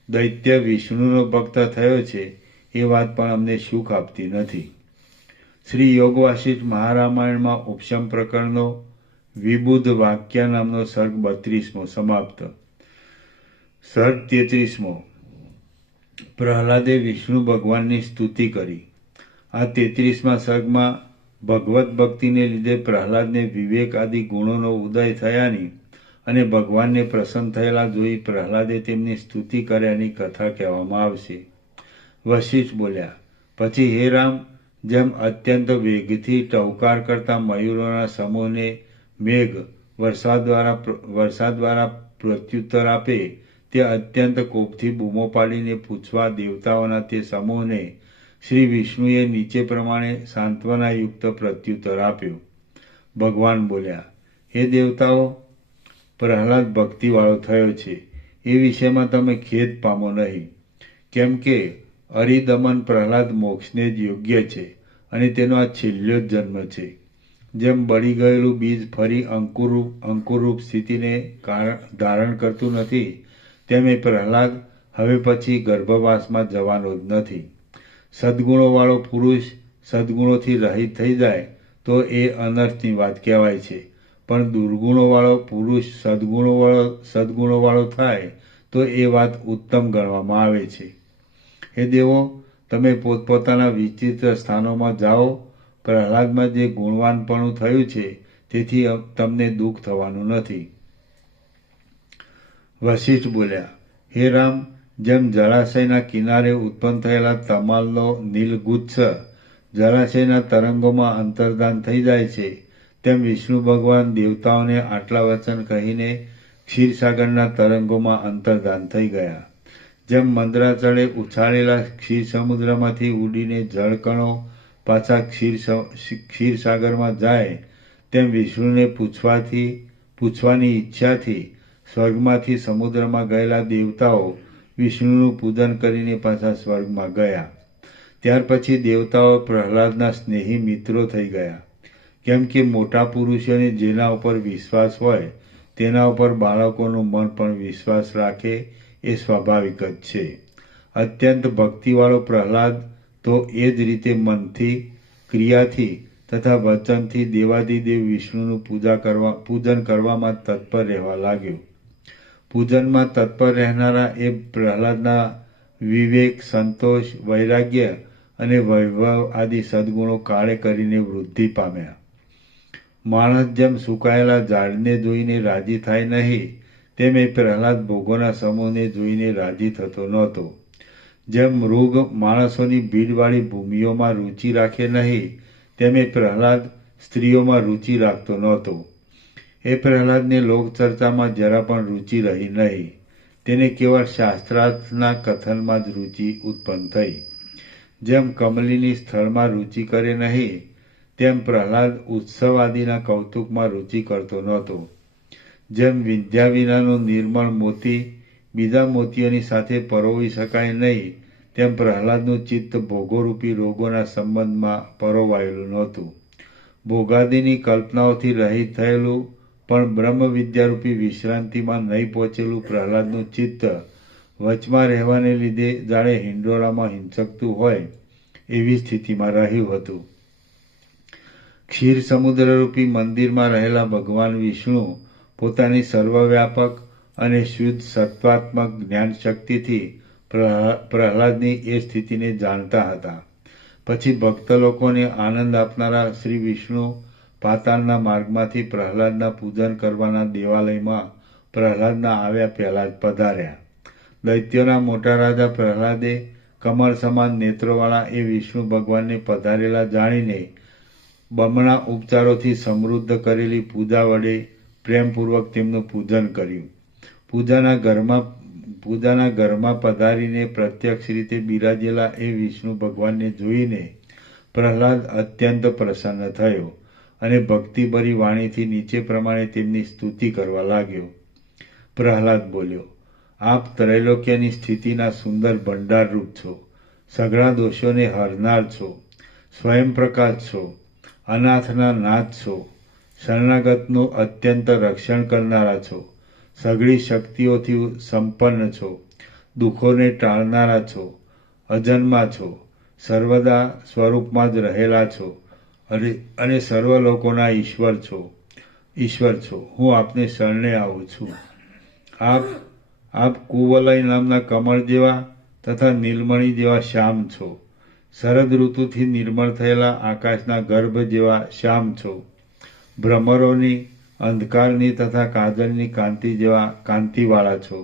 દૈત્ય વિષ્ણુનો ભક્ત થયો છે એ વાત પણ અમને સુખ આપતી નથી. શ્રી યોગ વાસિષ્ઠ મહારામાયણમાં ઉપશમ પ્રકરણનો વિબુધ વાક્ય નામનો સર્ગ 32મો સમાપ્ત. સર્ગ 33મો. પ્રહલાદે વિષ્ણુ ભગવાનની સ્તુતિ કરી. આ 33મા સર્ગમાં ભગવત ભક્તિને લીધે પ્રહલાદને વિવેક આદિ ગુણોનો ઉદય થયાની અને ભગવાનને પ્રસન્ન થયેલા જોઈ પ્રહલાદે તેમની સ્તુતિ કર્યાની કથા કહેવામાં આવશે. વશિષ્ઠ બોલ્યા, પછી હે રામ, જેમ અત્યંત વેગથી ટહુકાર કરતા મયુરોના સમૂહને મેઘ વરસાદ દ્વારા પ્રત્યુત્તર આપે તે અત્યંત કોપથી બૂમો પાડીને પૂછવા દેવતાઓના તે સમૂહને શ્રી વિષ્ણુએ નીચે પ્રમાણે સાંત્વનાયુક્ત પ્રત્યુત્તર આપ્યો. ભગવાન બોલ્યા, હે દેવતાઓ, પ્રહલાદ ભક્તિવાળો થયો છે એ વિષયમાં તમે ખેદ પામો નહીં, કેમ કે અરિદમન પ્રહલાદ મોક્ષને જ યોગ્ય છે અને તેનો આ છેલ્લો જ જન્મ છે. જેમ બળી ગયેલું બીજ ફરી અંકુરરૂપ સ્થિતિને ધારણ કરતું નથી, તેમ એ પ્રહલાદ હવે પછી ગર્ભવાસમાં જવાનો જ નથી. સદ્ગુણોવાળો પુરુષ સદ્ગુણોથી રહિત થઈ જાય તો એ અનર્થની વાત કહેવાય છે, પણ દુર્ગુણોવાળો પુરુષ સદ્ગુણોવાળો થાય તો એ વાત ઉત્તમ ગણવામાં આવે છે. હે દેવો, તમે પોતપોતાના વિચિત્ર સ્થાનોમાં જાઓ. પ્રહલાદમાં જે ગુણવાનપણું થયું છે તેથી તમને દુઃખ થવાનું નથી. વશિષ્ઠ બોલ્યા, હે રામ, જેમ જળાશયના કિનારે ઉત્પન્ન થયેલા તમાલનો નીલગુચ્છ જળાશયના તરંગોમાં અંતર્ધાન થઈ જાય છે, તેમ વિષ્ણુ ભગવાન દેવતાઓને આટલા વચન કહીને ક્ષીરસાગરના તરંગોમાં અંતર્ધાન થઈ ગયા. જેમ મંદરાચળે ઉછાળેલા ક્ષીર સમુદ્રમાંથી ઉડીને જળકણો પાછા ક્ષીરસાગરમાં જાય, તેમ વિષ્ણુને પૂછવાની ઈચ્છાથી સ્વર્ગમાંથી સમુદ્રમાં ગયેલા દેવતાઓ વિષ્ણુનું પૂજન કરીને પાછા સ્વર્ગમાં ગયા. ત્યાર પછી દેવતાઓ પ્રહલાદના સ્નેહી મિત્રો થઈ ગયા, કેમ કે મોટા પુરુષોને જેના ઉપર વિશ્વાસ હોય તેના ઉપર બાળકોનું મન પણ વિશ્વાસ રાખે એ સ્વાભાવિક જ છે. અત્યંત ભક્તિવાળો પ્રહલાદ તો એ જ રીતે મનથી, ક્રિયાથી તથા વચનથી દેવાધિદેવ વિષ્ણુનું પૂજન કરવામાં તત્પર રહેવા લાગ્યો. પૂજનમાં તત્પર રહેનારા એ પ્રહલાદના વિવેક, સંતોષ, વૈરાગ્ય અને વૈભવ આદિ સદ્ગુણો કાળે કરીને વૃદ્ધિ પામ્યા. માણસ જેમ સુકાયેલા ઝાડને જોઈને રાજી થાય નહીં, તેમ એ પ્રહલાદ ભોગોના સમૂહને જોઈને રાજી થતો નહોતો. જેમ મૃગ માણસોની ભીડવાળી ભૂમિઓમાં રુચિ રાખે નહીં, તેમ એ પ્રહલાદ સ્ત્રીઓમાં રુચિ રાખતો નહોતો. એ પ્રહલાદને લોકચર્ચામાં જરા પણ રુચિ રહી નહીં. તેને કેવળ શાસ્ત્રાર્થના કથનમાં જ રુચિ ઉત્પન્ન થઈ. જેમ કમલિની સ્થળમાં રુચિ કરે નહીં, તેમ પ્રહલાદ ઉત્સવ આદિના કૌતુકમાં રુચિ કરતો નહોતો. જેમ વિદ્યા વિનાનો નિર્મળ મોતી બીજા મોતીઓની સાથે પરોવી શકાય નહીં, તેમ પ્રહલાદનું ચિત્ત ભોગોરૂપી રોગોના સંબંધમાં પરોવાયેલું નહોતું. ભોગાદિની કલ્પનાઓથી રહિત થયેલું પણ બ્રહ્મ વિદ્યારૂપી વિશ્રાંતિમાં નહીં પહોંચેલું પ્રહલાદનું ચિત્ત વચમાં રહેવાને લીધે જાણે હિંડોળામાં હિંચકતું હોય એવી સ્થિતિમાં રહ્યું હતું. ક્ષીર સમુદ્રરૂપી મંદિરમાં રહેલા ભગવાન વિષ્ણુ પોતાની સર્વવ્યાપક અને શુદ્ધ સત્વાત્મક જ્ઞાન શક્તિથી પ્રહલાદની એ સ્થિતિને જાણતા હતા. પછી ભક્ત લોકોને આનંદ આપનારા શ્રી વિષ્ણુ પાતાળના માર્ગમાંથી પ્રહલાદના પૂજન કરવાના દેવાલયમાં પ્રહલાદના આવ્યા પહેલા જ પધાર્યા. દૈત્યોના મોટા રાજા પ્રહલાદે કમળ સમાન નેત્રોવાળા એ વિષ્ણુ ભગવાનને પધારેલા જાણીને બમણા ઉપચારોથી સમૃદ્ધ કરેલી પૂજા વડે પ્રેમપૂર્વક તેમનું પૂજન કર્યું. પૂજાના ઘરમાં પધારીને પ્રત્યક્ષ રીતે બિરાજેલા એ વિષ્ણુ ભગવાનને જોઈને પ્રહલાદ અત્યંત પ્રસન્ન થયો અને ભક્તિભરી વાણીથી નીચે પ્રમાણે તેમની સ્તુતિ કરવા લાગ્યો. પ્રહલાદ બોલ્યો, આપ ત્રૈલોક્યની સ્થિતિના સુંદર ભંડારરૂપ છો, સઘળા દોષોને હરનાર છો, સ્વયં પ્રકાશ છો, અનાથના નાથ છો, શરણાગતનું અત્યંત રક્ષણ કરનારા છો, સઘળી શક્તિઓથી સંપન્ન છો, દુઃખોને ટાળનારા છો, અજન્મા છો, સર્વદા સ્વરૂપમાં જ રહેલા છો અને સર્વ લોકોના ઈશ્વર છો. હું આપને શરણે આવું છું. આપ કુવલય નામના કમળ જેવા તથા નીલમણી જેવા શ્યામ છો. શરદ ઋતુથી નિર્મળ થયેલા આકાશના ગર્ભ જેવા શ્યામ છો. ભ્રમરોની, અંધકારની તથા કાજળની કાંતિ જેવા કાંતિવાળા છો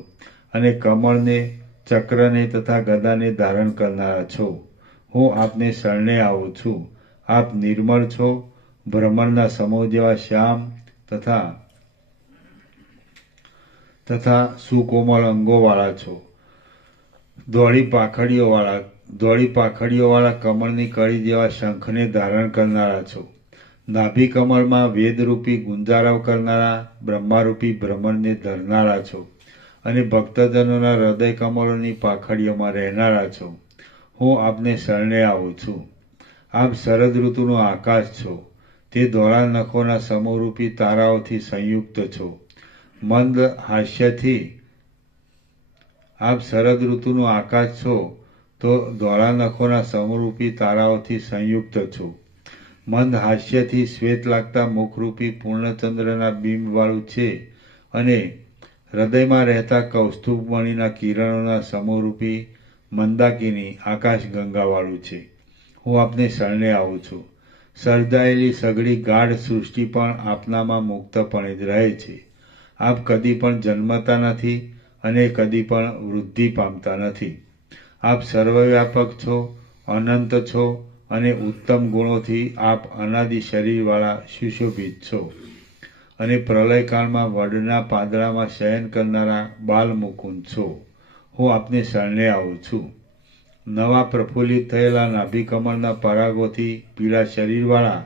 અને કમળને, ચક્રને તથા ગદાને ધારણ કરનારા છો. હું આપને શરણે આવું છું. આપ નિર્મળ છો, ભ્રમરના સમૂહ જેવા શ્યામ તથા સુકોમળ અંગોવાળા છો. ધોળી પાંખડીઓવાળા ધોળી પાખડીઓવાળા કમળની કળી જેવા શંખને ધારણ કરનારા છો. નાભી કમળમાં વેદરૂપી ગુંજારવ કરનારા બ્રહ્મારૂપી ભ્રમણને ધરનારા છો અને ભક્તજનોના હૃદય કમળોની પાખડીઓમાં રહેનારા છો. હું આપને શરણે આવું છું. આપ શરદ ઋતુનો આકાશ છો. તે ધોળા નખોના સમરૂપી તારાઓથી સંયુક્ત છો. મંદ હાસ્યથી આપ શરદ ઋતુનો આકાશ છો તો ધોળા નખોના સમરૂપી તારાઓથી સંયુક્ત છો. મંદ હાસ્યથી શ્વેત લાગતા મુખરૂપી પૂર્ણચંદ્રના બિંબવાળું છે અને હૃદયમાં રહેતા કૌસ્તુભમણીના કિરણોના સમરૂપી મંદાકિની આકાશ ગંગાવાળું છે. હું આપને શરણે આવું છું. સર્જાયેલી સઘળી ગાઢ સૃષ્ટિ પણ આપનામાં મુક્તપણે જ રહે છે. આપ કદી પણ જન્મતા નથી અને કદી પણ વૃદ્ધિ પામતા નથી. આપ સર્વવ્યાપક છો, અનંત છો અને ઉત્તમ ગુણોથી આપ અનાદિ શરીરવાળા સુશોભિત છો અને પ્રલયકાળમાં વડના પાંદડામાં શયન કરનારા બાલમુકુંદ છો. હું આપને શરણે આવું છું. નવા પ્રફુલ્લિત થયેલા નાભિકમળના પરાગોથી પીળા શરીરવાળા,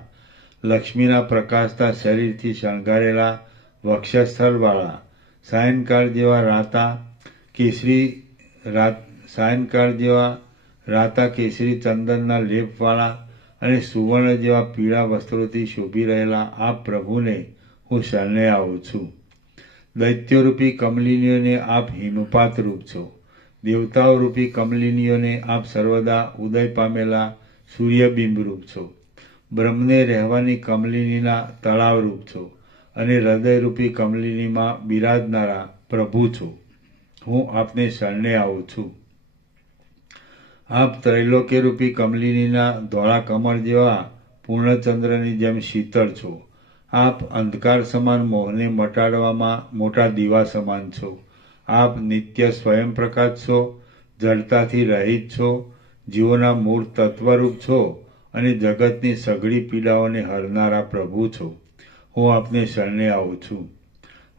લક્ષ્મીના પ્રકાશતા શરીરથી શણગારેલા વક્ષસ્થળવાળા, સાયંકાળ જેવા રાતા કેસરી ચંદનના લેપવાળા અને સુવર્ણ જેવા પીળા વસ્ત્રોથી શોભી રહેલા આપ પ્રભુને હું શરણે આવું છું. દૈત્યોરૂપી કમલિનીઓને આપ હિમપાત રૂપ છો. દેવતાઓ રૂપી કમલિનીઓને આપ સર્વદા ઉદય પામેલા સૂર્યબિંબ રૂપ છો. બ્રહ્મને રહેવાની કમલિનીના તળાવ રૂપ છો અને હૃદયરૂપી કમલિનીમાં બિરાજનારા પ્રભુ છો. હું આપને શરણે આવું છું. આપ ત્રૈલોક્યરૂપી કમલિનીના ધોળા કમળ જેવા પૂર્ણચંદ્રની જેમ શીતળ છો. આપ અંધકાર સમાન મોહને મટાડવામાં મોટા દીવા સમાન છો. આપ નિત્ય સ્વયં પ્રકાશ છો, જડતાથી રહિત છો, જીવોના મૂળ તત્વરૂપ છો અને જગતની સઘળી પીડાઓને હરનારા પ્રભુ છો. હું આપને શરણે આવું છું.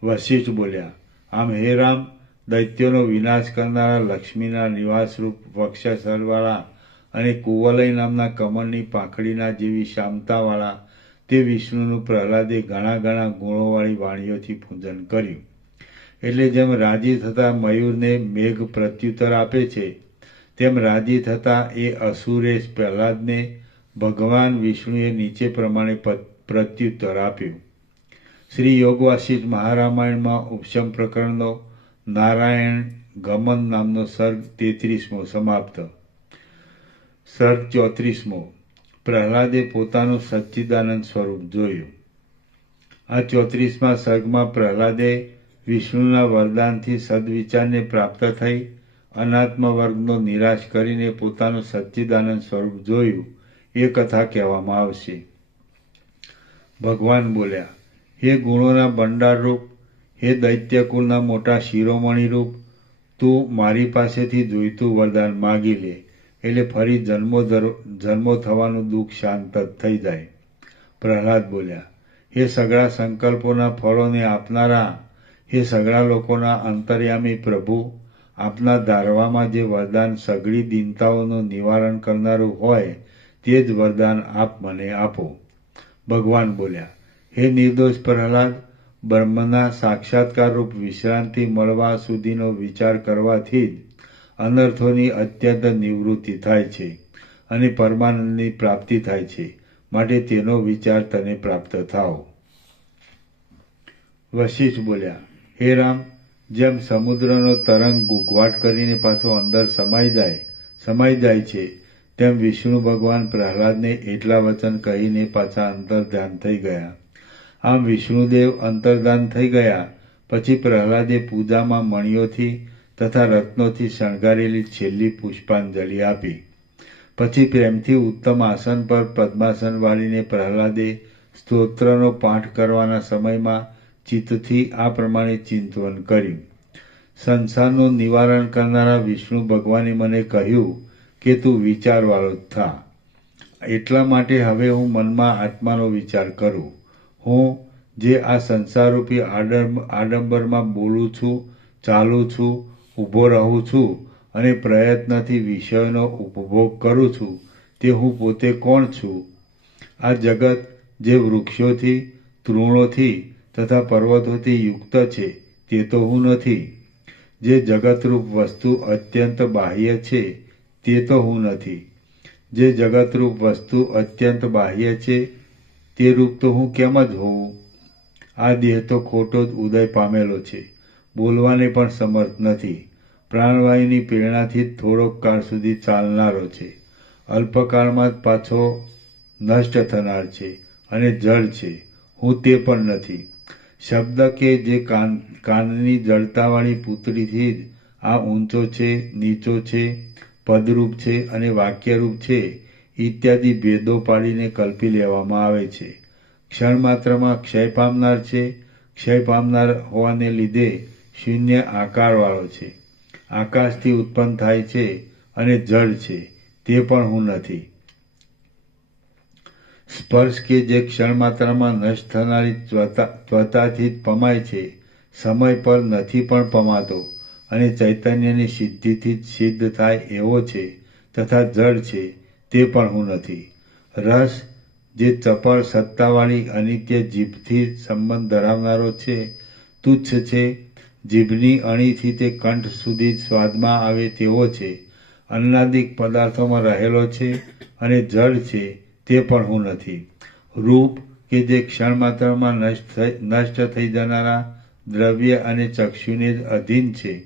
વશિષ્ઠ બોલ્યા, આમ હે રામ, દૈત્યોનો વિનાશ કરનારા લક્ષ્મીના નિવાસરૂપ વક્ષસ્થળવાળા અને કુવલય નામના કમળની પાંખડીના જેવી શ્યામતાવાળા તે વિષ્ણુનું પ્રહલાદે ઘણા ઘણા ગુણોવાળી વાણીઓથી પૂજન કર્યું. એટલે જેમ રાજી થતા મયુરને મેઘ પ્રત્યુત્તર આપે છે તેમ રાજી થતા એ અસુરે પ્રહલાદને ભગવાન વિષ્ણુએ નીચે પ્રમાણે પ્રત્યુત્તર આપ્યું. શ્રી યોગ વાસિષ્ઠ મહારામાયણમાં ઉપશમ પ્રકરણનો નારાયણ ગમન નામનો સર્ગ 33મો સમાપ્ત. સર્ગ 34મો. પ્રહલાદે પોતાનું સચ્ચિદાનંદ સ્વરૂપ જોયું. આ 34મા સર્ગમાં પ્રહલાદે વિષ્ણુના વરદાનથી સદવિચારને પ્રાપ્ત થઈ અનાત્મ વર્ગનો નિરાશ કરીને પોતાનું સચ્ચિદાનંદ સ્વરૂપ જોયું એ કથા કહેવામાં આવશે. ભગવાન બોલ્યા, હે ગુણોના ભંડારરૂપ, હે દૈત્યકુળના મોટા શિરોમણીરૂપ, તું મારી પાસેથી જોઈતું વરદાન માગી લે, એટલે ફરી જન્મો થવાનું દુઃખ શાંત થઈ જાય. પ્રહલાદ બોલ્યા, હે સઘળા સંકલ્પોના ફળોને આપનારા, હે સઘળા લોકોના અંતર્યામી પ્રભુ, આપના ધારવામાં જે વરદાન સઘળી દીનતાઓનું નિવારણ કરનારું હોય તે જ વરદાન આપ મને આપો. ભગવાન બોલ્યા, હે નિર્દોષ પ્રહલાદ, બ્રહ્મના સાક્ષાત્કારરૂપ વિશ્રાંતિ મળવા સુધીનો વિચાર કરવાથી જ અનર્થોની અત્યંત નિવૃત્તિ થાય છે અને પરમાનંદની પ્રાપ્તિ થાય છે. માટે તેનો વિચાર તને પ્રાપ્ત થાવ. વશિષ્ઠ બોલ્યા, હે રામ, જેમ સમુદ્રનો તરંગ ગુગવાટ કરીને પાછો અંદર સમાઈ જાય છે તેમ વિષ્ણુ ભગવાન પ્રહલાદને એટલા વચન કહીને પાછા અંતર્ધ્યાન થઈ ગયા. આમ વિષ્ણુદેવ અંતર્ધાન થઈ ગયા પછી પ્રહલાદે પૂજામાં મણિઓથી તથા રત્નોથી શણગારેલી છેલ્લી પુષ્પાંજલિ આપી. પછી પ્રેમથી ઉત્તમ આસન પર પદ્માસન વાળીને પ્રહલાદે સ્તોત્રનો પાઠ કરવાના સમયમાં ચિત્તથી આ પ્રમાણે ચિંતવન કર્યું. સંસારનું નિવારણ કરનારા વિષ્ણુ ભગવાને મને કહ્યું કે તું વિચારવાળો થા. એટલા માટે હવે હું મનમાં આત્માનો વિચાર કરું. હું જે આ સંસારરૂપી આડંબરમાં બોલું છું, ચાલું છું, ઊભો રહું છું અને પ્રયત્નથી વિષયોનો ઉપભોગ કરું છું તે હું પોતે કોણ છું? આ જગત જે વૃક્ષોથી, તૃણોથી તથા પર્વતોથી યુક્ત છે તે તો હું નથી. જે જગતરૂપ વસ્તુ અત્યંત બાહ્ય છે તે તો હું નથી. જે જગતરૂપ વસ્તુ અત્યંત બાહ્ય છે તે રૂપ તો હું કેમ જ હોઉં? આ દેહ તો ખોટો જ ઉદય પામેલો છે, બોલવાને પણ સમર્થ નથી. પ્રાણવાયુની પ્રેરણાથી જ થોડોક કાળ સુધી ચાલનારો છે, અલ્પકાળમાં જ પાછો નષ્ટ થનાર છે અને જળ છે. હું તે પણ નથી. શબ્દ કે જે કાનની જડતાવાળી પૂતળીથી જ આ ઊંચો છે, નીચો છે, પદરૂપ છે અને વાક્યરૂપ છે ઇત્યાદિ ભેદો પાડીને કલ્પી લેવામાં આવે છે. ક્ષણ માત્રમાં ક્ષય પામનાર છે. ક્ષય પામનાર હોવાને લીધે શૂન્ય આકારવાળો છે. આકાશથી ઉત્પન્ન થાય છે અને જળ છે તે પણ હું નથી. સ્પર્શ કે જે ક્ષણ માત્રમાં નષ્ટ થનારી ત્વચાથી જ પમાય છે, સમય પર નથી પણ પમાતો અને ચૈતન્યની સિદ્ધિથી જ સિદ્ધ થાય એવો છે તથા જળ છે તે પણ હું નથી. રસ જે ચપળ સત્તાવાળી અનિત્ય જીભથી સંબંધ ધરાવનારો છે, તુચ્છ છે, જીભની અણીથી તે કંઠ સુધી સ્વાદમાં આવે તેવો છે, અન્નાદિક પદાર્થોમાં રહેલો છે અને જળ છે તે પણ હું નથી. રૂપ કે જે ક્ષણ માત્રમાં નષ્ટ થઈ જનારા દ્રવ્ય અને ચક્ષુને જ અધીન છે,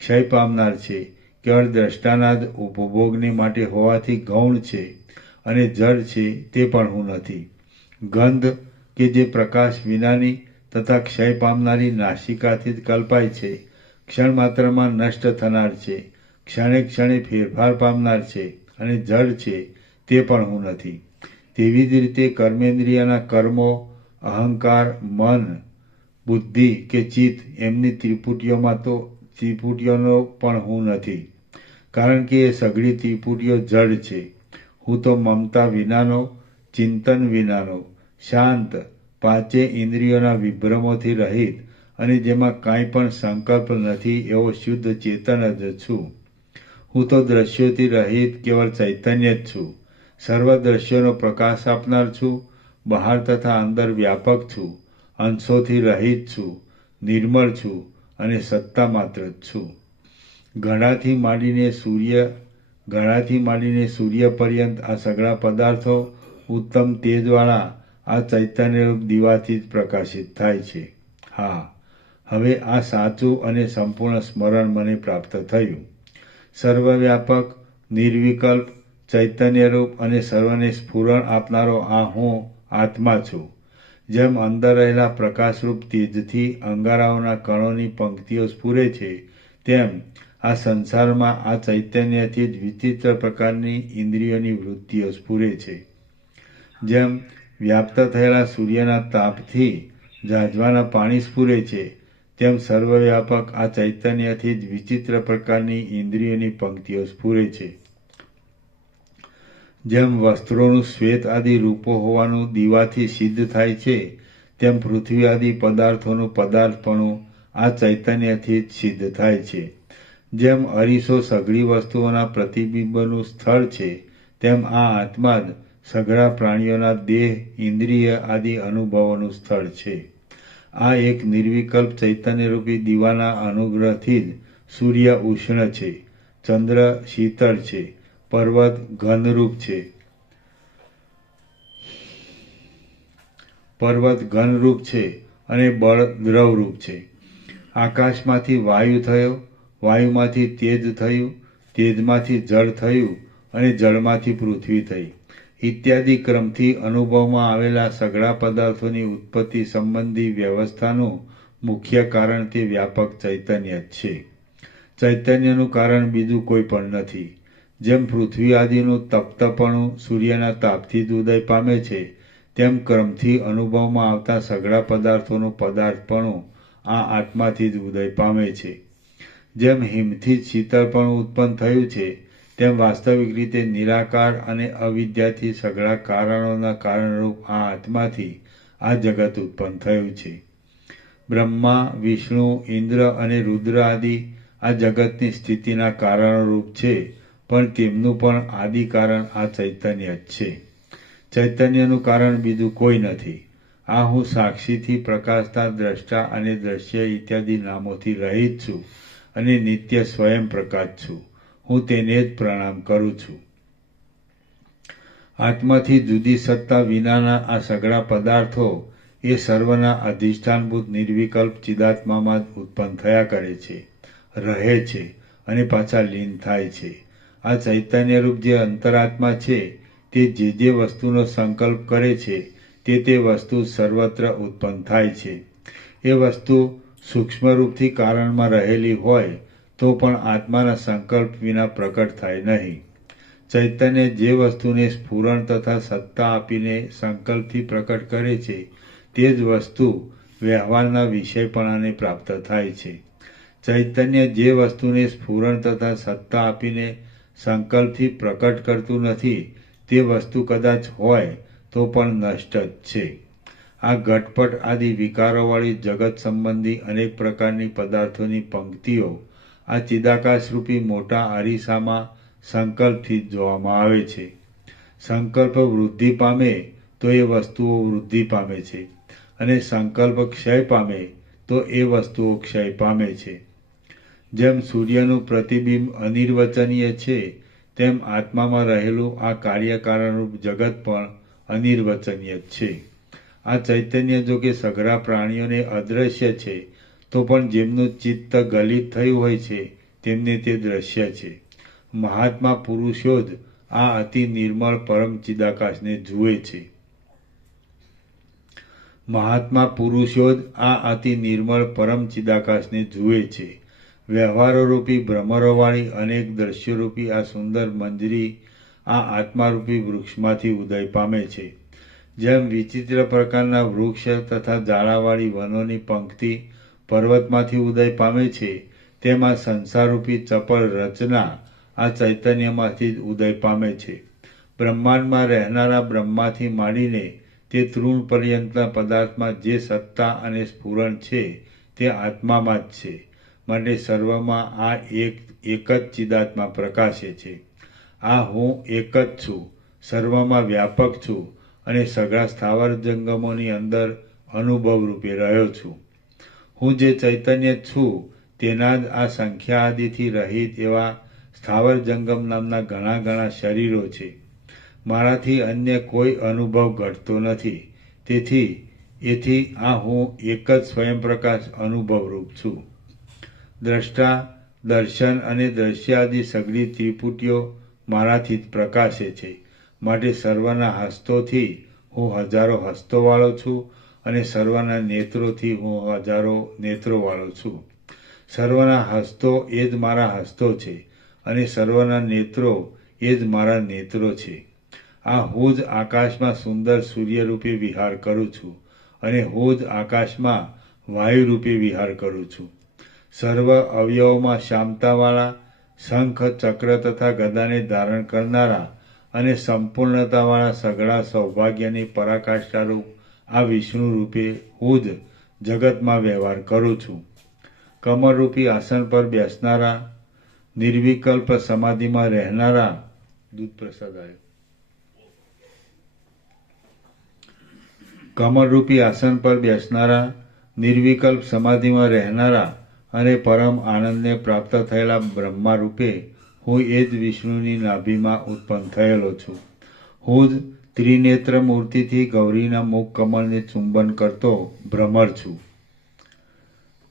ક્ષય પામનાર છે, કેવળ દ્રષ્ટાના જ ઉપભોગને માટે હોવાથી ગૌણ છે અને જળ છે તે પણ હું નથી. ગંધ કે જે પ્રકાશ વિનાની તથા ક્ષય પામનારી નાસિકાથી જ કલ્પાય છે, ક્ષણ માત્રમાં નષ્ટ થનાર છે, ક્ષણે ક્ષણે ફેરફાર પામનાર છે અને જળ છે તે પણ હું નથી. તેવી જ રીતે કર્મેન્દ્રિયના કર્મો, અહંકાર, મન, બુદ્ધિ કે ચિત્ત એમની ત્રિપુટીઓનો પણ હું નથી. કારણ કે એ સઘળી ત્રિપુટીઓ જડ છે. હું તો મમતા વિનાનો, ચિંતન વિનાનો, શાંત, પાંચે ઇન્દ્રિયોના વિભ્રમોથી રહિત અને જેમાં કાંઈ પણ સંકલ્પ નથી એવો શુદ્ધ ચેતન જ છું. હું તો દ્રશ્યોથી રહિત કેવળ ચૈતન્ય જ છું. સર્વ દ્રશ્યોનો પ્રકાશ આપનાર છું. બહાર તથા અંદર વ્યાપક છું. અંશોથી રહિત છું. નિર્મળ છું અને સત્તા માત્ર જ છું. ઘડાથી માંડીને સૂર્ય પર્યંત આ સઘળા પદાર્થો ઉત્તમ તેજવાળા આ ચૈતન્યરૂપ દીવાથી જ પ્રકાશિત થાય છે. હા, હવે આ સાચું અને સંપૂર્ણ સ્મરણ મને પ્રાપ્ત થયું. સર્વવ્યાપક, નિર્વિકલ્પ, ચૈતન્યરૂપ અને સર્વને સ્ફુરણ આપનારો આ હું આત્મા છું. જેમ અંદર રહેલા પ્રકાશરૂપ તેજથી અંગારાઓના કણોની પંક્તિઓ સ્ફુરે છે, તેમ આ સંસારમાં આ ચૈતન્યથી જ વિચિત્ર પ્રકારની ઇન્દ્રિયોની વૃત્તિઓ સ્ફુરે છે. જેમ વ્યાપ્ત થયેલા સૂર્યના તાપથી ઝાંઝવાના પાણી સ્ફુરે છે, તેમ સર્વવ્યાપક આ ચૈતન્યથી જ વિચિત્ર પ્રકારની ઇન્દ્રિયોની પંક્તિઓ સ્ફુરે છે. જેમ વસ્ત્રોનું શ્વેત આદિ રૂપો હોવાનું દીવાથી સિદ્ધ થાય છે, તેમ પૃથ્વી આદિ પદાર્થોનું પદાર્થપણું આ ચૈતન્યથી જ સિદ્ધ થાય છે. જેમ અરીસો સઘળી વસ્તુઓના પ્રતિબિંબનું સ્થળ છે, તેમ આ આત્મા જ સઘળા પ્રાણીઓના દેહ, ઇન્દ્રિય આદિ અનુભવોનું સ્થળ છે. આ એક નિર્વિકલ્પ ચૈતન્યરૂપી દીવાના અનુગ્રહથી જ સૂર્ય ઉષ્ણ છે, ચંદ્ર શીતળ છે, પર્વત ઘનરૂપ છે અને બળ દ્રવરૂપ છે. આકાશમાંથી વાયુ થયો, વાયુમાંથી તેજ થયું, તેજમાંથી જળ થયું અને જળમાંથી પૃથ્વી થઈ ઇત્યાદિ ક્રમથી અનુભવમાં આવેલા સઘળા પદાર્થોની ઉત્પત્તિ સંબંધી વ્યવસ્થાનું મુખ્ય કારણ તે વ્યાપક ચૈતન્ય જ છે. ચૈતન્યનું કારણ બીજું કોઈ પણ નથી. જેમ પૃથ્વી આદિનું તપ્તપણું સૂર્યના તાપથી જ ઉદય પામે છે, તેમ ક્રમથી અનુભવમાં આવતા સઘળા પદાર્થોનું પદાર્થપણું આ આત્માથી જ ઉદય પામે છે. જેમ હિમથી જ શીતળપણું ઉત્પન્ન થયું છે, તેમ વાસ્તવિક રીતે નિરાકાર અને અવિદ્યાથી સઘળા કારણોના કારણરૂપ આ આત્માથી આ જગત ઉત્પન્ન થયું છે. બ્રહ્મા, વિષ્ણુ, ઇન્દ્ર અને રુદ્ર આદિ આ જગતની સ્થિતિના કારણરૂપ છે, પણ તેમનું પણ આદિ કારણ આ ચૈતન્ય જ છે. ચૈતન્યનું કારણ બીજું કોઈ નથી. આ હું સાક્ષીથી પ્રકાશતા દ્રષ્ટા અને દ્રશ્ય ઇત્યાદિ નામોથી રહિત છું અને નિત્ય સ્વયં પ્રકાશ છું. હું તેને જ પ્રણામ કરું છું. આત્માથી જુદી સત્તા વિનાના આ સઘળા પદાર્થો એ સર્વના અધિષ્ઠાનભૂત નિર્વિકલ્પ ચિદાત્મામાં જ ઉત્પન્ન થયા કરે છે, રહે છે અને પાછા લીન થાય છે. આ ચૈતન્યરૂપ જે અંતરાત્મા છે તે જે વસ્તુનો સંકલ્પ કરે છે તે વસ્તુ સર્વત્ર ઉત્પન્ન થાય છે. એ વસ્તુ સૂક્ષ્મરૂપથી કારણમાં રહેલી હોય તો પણ આત્માના સંકલ્પ વિના પ્રકટ થાય નહીં. ચૈતન્ય જે વસ્તુને સ્ફુરણ તથા સત્તા આપીને સંકલ્પથી પ્રકટ કરે છે તે જ વસ્તુ વ્યવહારના વિષયપણાને પ્રાપ્ત થાય છે. ચૈતન્ય જે વસ્તુને સ્ફુરણ તથા સત્તા આપીને સંકલ્પથી પ્રકટ કરતું નથી તે વસ્તુ કદાચ હોય તો પણ નષ્ટ જ છે. આ ઘટપટ આદિ વિકારોવાળી જગત સંબંધી અનેક પ્રકારની પદાર્થોની પંક્તિઓ આ ચિદાકાશરૂપી મોટા અરીસામાં સંકલ્પથી જ જોવામાં આવે છે. સંકલ્પ વૃદ્ધિ પામે તો એ વસ્તુઓ વૃદ્ધિ પામે છે અને સંકલ્પ ક્ષય પામે તો એ વસ્તુઓ ક્ષય પામે છે. જેમ સૂર્યનું પ્રતિબિંબ અનિર્વચનીય છે તેમ આત્મામાં રહેલું આ કાર્યકારણરૂપ જગત પણ અનિર્વચનીય છે. આ ચૈતન્ય જો કે સઘળા પ્રાણીઓને અદ્રશ્ય છે તો પણ જેમનું ચિત્ત ગલિત થયું હોય છે તેમને તે દ્રશ્ય છે. મહાત્મા પુરુષો જ આ અતિ નિર્મળ પરમ ચિદાકાશને જુએ છે. મહાત્મા પુરુષો જ આ અતિ નિર્મળ પરમ ચિદાકાશને જુએ છે. વ્યવહારોરૂપી ભ્રમરોવાળી અનેક દ્રશ્યરૂપી આ સુંદર મંજરી આ આત્મારૂપી વૃક્ષમાંથી ઉદય પામે છે. જેમ વિચિત્ર પ્રકારના વૃક્ષ તથા ઝાડાવાળી વનોની પંક્તિ પર્વતમાંથી ઉદય પામે છે તેમ આ સંસારરૂપી ચપળ રચના આ ચૈતન્યમાંથી જ ઉદય પામે છે. બ્રહ્માંડમાં રહેનારા બ્રહ્માથી માંડીને તે તૃણ પર્યંતના પદાર્થમાં જે સત્તા અને સ્ફુરણ છે તે આત્મામાં જ છે. માટે સર્વમાં આ એક જ ચિદાત્મા પ્રકાશે છે. આ હું એક જ છું, સર્વમાં વ્યાપક છું અને સઘળા સ્થાવર જંગમોની અંદર અનુભવ રૂપે રહ્યો છું. હું જે ચૈતન્ય છું તેના જ આ સંખ્યા આદિથી રહિત એવા સ્થાવર જંગમ નામના ઘણા ઘણા શરીરો છે. મારાથી અન્ય કોઈ અનુભવ ઘટતો નથી. એથી આ હું એક જ સ્વયંપ્રકાશ અનુભવરૂપ છું. દ્રષ્ટા, દર્શન અને દ્રશ્ય આદિ સઘળી ત્રિપુટીઓ મારાથી જ પ્રકાશે છે. માટે સર્વના હસ્તોથી હું હજારો હસ્તોવાળો છું અને સર્વના નેત્રોથી હું હજારો નેત્રોવાળો છું. સર્વના હસ્તો એ જ મારા હસ્તો છે અને સર્વના નેત્રો એ જ મારા નેત્રો છે. આ હું જ આકાશમાં સુંદર સૂર્યરૂપે વિહાર કરું છું અને હું જ આકાશમાં વાયુરૂપે વિહાર કરું છું. સર્વ અવયવોમાં શાંતાવાળા શંખ, ચક્ર તથા ગદાને ધારણ કરનારા અને સંપૂર્ણતાવાળા સઘળા સૌભાગ્યની પરાકાષ્ઠારૂપ આ વિષ્ણુ રૂપે હું જ જગતમાં વ્યવહાર કરું છું. કમળરૂપી આસન પર બેસનારા, નિર્વિકલ્પ સમાધિમાં રહેનારા દૂધ પ્રસાદ આવ્યો. કમળરૂપી આસન પર બેસનારા, નિર્વિકલ્પ સમાધિમાં રહેનારા અને પરમ આનંદને પ્રાપ્ત થયેલા બ્રહ્મા રૂપે હું એ જ વિષ્ણુની નાભીમાં ઉત્પન્ન થયેલો છું. હું જ ત્રિનેત્ર મૂર્તિથી ગૌરીના મુખ કમળને ચુંબન કરતો ભ્રમર છું.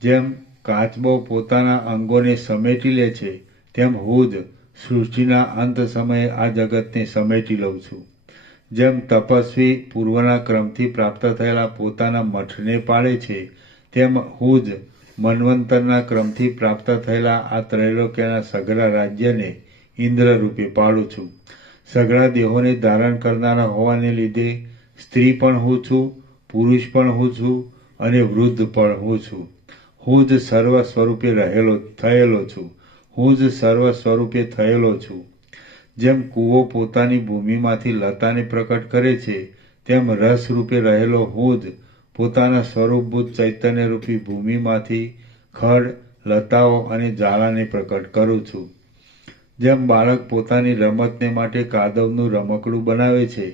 જેમ કાચબો પોતાના અંગોને સમેટી લે છે તેમ હું જ સૃષ્ટિના અંત સમયે આ જગતને સમેટી લઉં છું. જેમ તપસ્વી પૂર્વના ક્રમથી પ્રાપ્ત થયેલા પોતાના મઠને પાળે છે તેમ હું જ મન્વંતરના ક્રમથી પ્રાપ્ત થયેલા આ ત્રૈલોક્યના સઘળા રાજ્યને ઇન્દ્ર રૂપે પાળું છું. સઘળા દેહોને ધારણ કરનારા હોવાને લીધે સ્ત્રી પણ હું છું, પુરુષ પણ હું છું અને વૃદ્ધ પણ હું છું. હું જ સર્વ સ્વરૂપે થયેલો છું. હું જ સર્વ સ્વરૂપે થયેલો છું. જેમ કૂવો પોતાની ભૂમિમાંથી લતાને પ્રકટ કરે છે તેમ રસ રૂપે રહેલો હું જ પોતાના સ્વરૂપભૂત ચૈતન્યરૂપી ભૂમિમાંથી ખડ, લતાઓ અને ઝાડાને પ્રકટ કરું છું. જેમ બાળક પોતાની રમતને માટે કાદવનું રમકડું બનાવે છે,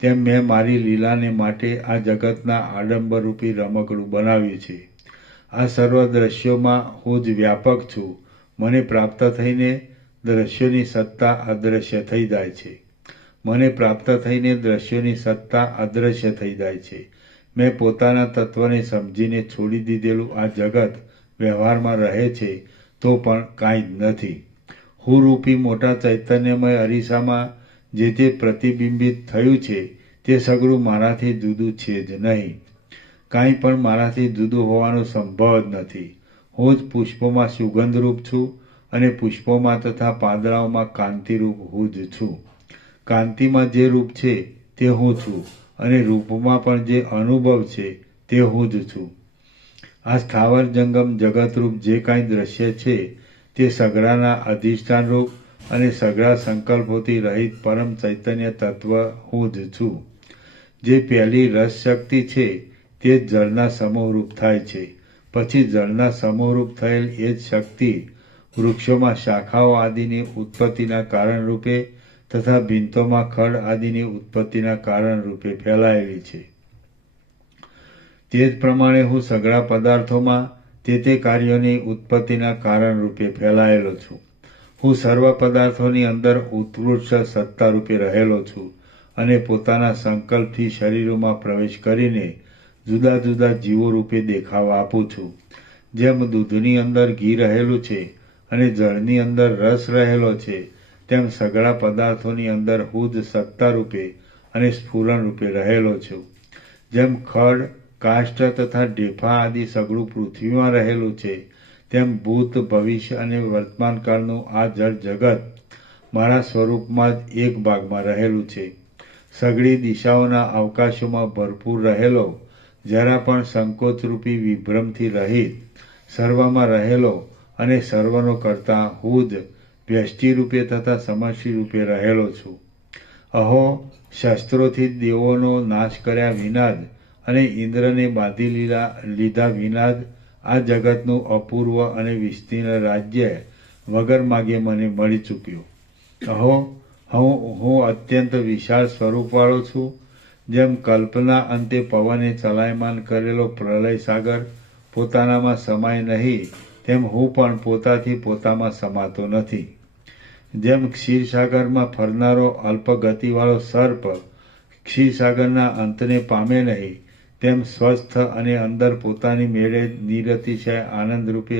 તેમ મેં મારી લીલાને માટે આ જગતના આડંબરરૂપી રમકડું બનાવ્યું છે. આ સર્વ દ્રશ્યોમાં હું જ વ્યાપક છું. મને પ્રાપ્ત થઈને દ્રશ્યોની સત્તા અદૃશ્ય થઈ જાય છે. મને પ્રાપ્ત થઈને દ્રશ્યોની સત્તા અદૃશ્ય થઈ જાય છે. મેં પોતાના તત્વને સમજીને છોડી દીધેલું આ જગત વ્યવહારમાં રહે છે તો પણ કાંઈ જ નથી. હું રૂપી મોટા ચૈતન્યમય અરીસામાં જે તે પ્રતિબિંબિત થયું છે તે સગળું મારાથી જુદું છે જ નહીં. કાંઈ પણ મારાથી જુદું હોવાનો સંભવ જ નથી. હું જ પુષ્પોમાં સુગંધરૂપ છું અને પુષ્પોમાં તથા પાંદડાઓમાં કાંતિરૂપ હું જ છું. કાંતિમાં જે રૂપ છે તે હું છું અને રૂપમાં પણ જે અનુભવ છે તે હું જ છું. આ સ્થાવર જંગમ જગતરૂપ જે કાંઈ દ્રશ્ય છે તે સઘળાના અધિષ્ઠાનરૂપ અને સઘળા સંકલ્પોથી રહિત પરમ ચૈતન્ય તત્વ હું જ છું. જે પહેલી રસ શક્તિ છે તે જ જળના સમૂહરૂપ થાય છે. પછી જળના સમૂહરૂપ થયેલ એ જ શક્તિ વૃક્ષોમાં શાખાઓ આદિની ઉત્પત્તિના કારણરૂપે તથા ભીંતોમાં ખડ આદિની ઉત્પત્તિના કારણરૂપે ફેલાયેલી છે. તે જ પ્રમાણે હું સઘળા પદાર્થોમાં તે કાર્યોની ઉત્પત્તિના કારણરૂપે ફેલાયેલો છું. હું સર્વ પદાર્થોની અંદર ઉત્કૃષ્ટ સત્તારૂપે રહેલો છું અને પોતાના સંકલ્પથી શરીરોમાં પ્રવેશ કરીને જુદા જુદા જીવો રૂપે દેખાવ આપું છું. જેમ દૂધની અંદર ઘી રહેલું છે અને જળની અંદર રસ રહેલો છે, તેમ સઘળા પદાર્થોની અંદર હું જ સત્તારૂપે અને સ્ફુરણ રૂપે રહેલો છું. જેમ ખડ, કાષ્ઠ તથા ઢેફા આદિ સઘળું પૃથ્વીમાં રહેલું છે, તેમ ભૂત, ભવિષ્ય અને વર્તમાનકાળનું આ જળ જગત મારા સ્વરૂપમાં જ એક ભાગમાં રહેલું છે. સઘળી દિશાઓના અવકાશોમાં ભરપૂર રહેલો, જરા પણ સંકોચરૂપી વિભ્રમથી રહિત, સર્વમાં રહેલો અને સર્વનો કરતા હું જ વ્યષ્ટિ રૂપે તથા સમષ્ટિ રૂપે રહેલો છું. અહો, શસ્ત્રોથી દેવોનો નાશ કર્યા વિના જ અને ઇન્દ્રને બાંધી લીધા વિના જ આ જગતનું અપૂર્વ અને વિસ્તીર્ણ રાજ્ય વગર માગે મને મળી ચૂક્યું. અહો, હું અત્યંત વિશાળ સ્વરૂપવાળો છું. જેમ કલ્પના અંતે પવને ચલાયમાન કરેલો પ્રલય સાગર પોતાનામાં સમાય નહીં, તેમ હું પણ પોતાથી પોતામાં સમાતો નથી. જેમ ક્ષીરસાગરમાં ફરનારો અલ્પગતિવાળો સર્પ ક્ષીરસાગરના અંતને પામે નહીં, તેમ સ્વસ્થ અને અંદર પોતાની મેળે નિરતિશય આનંદરૂપે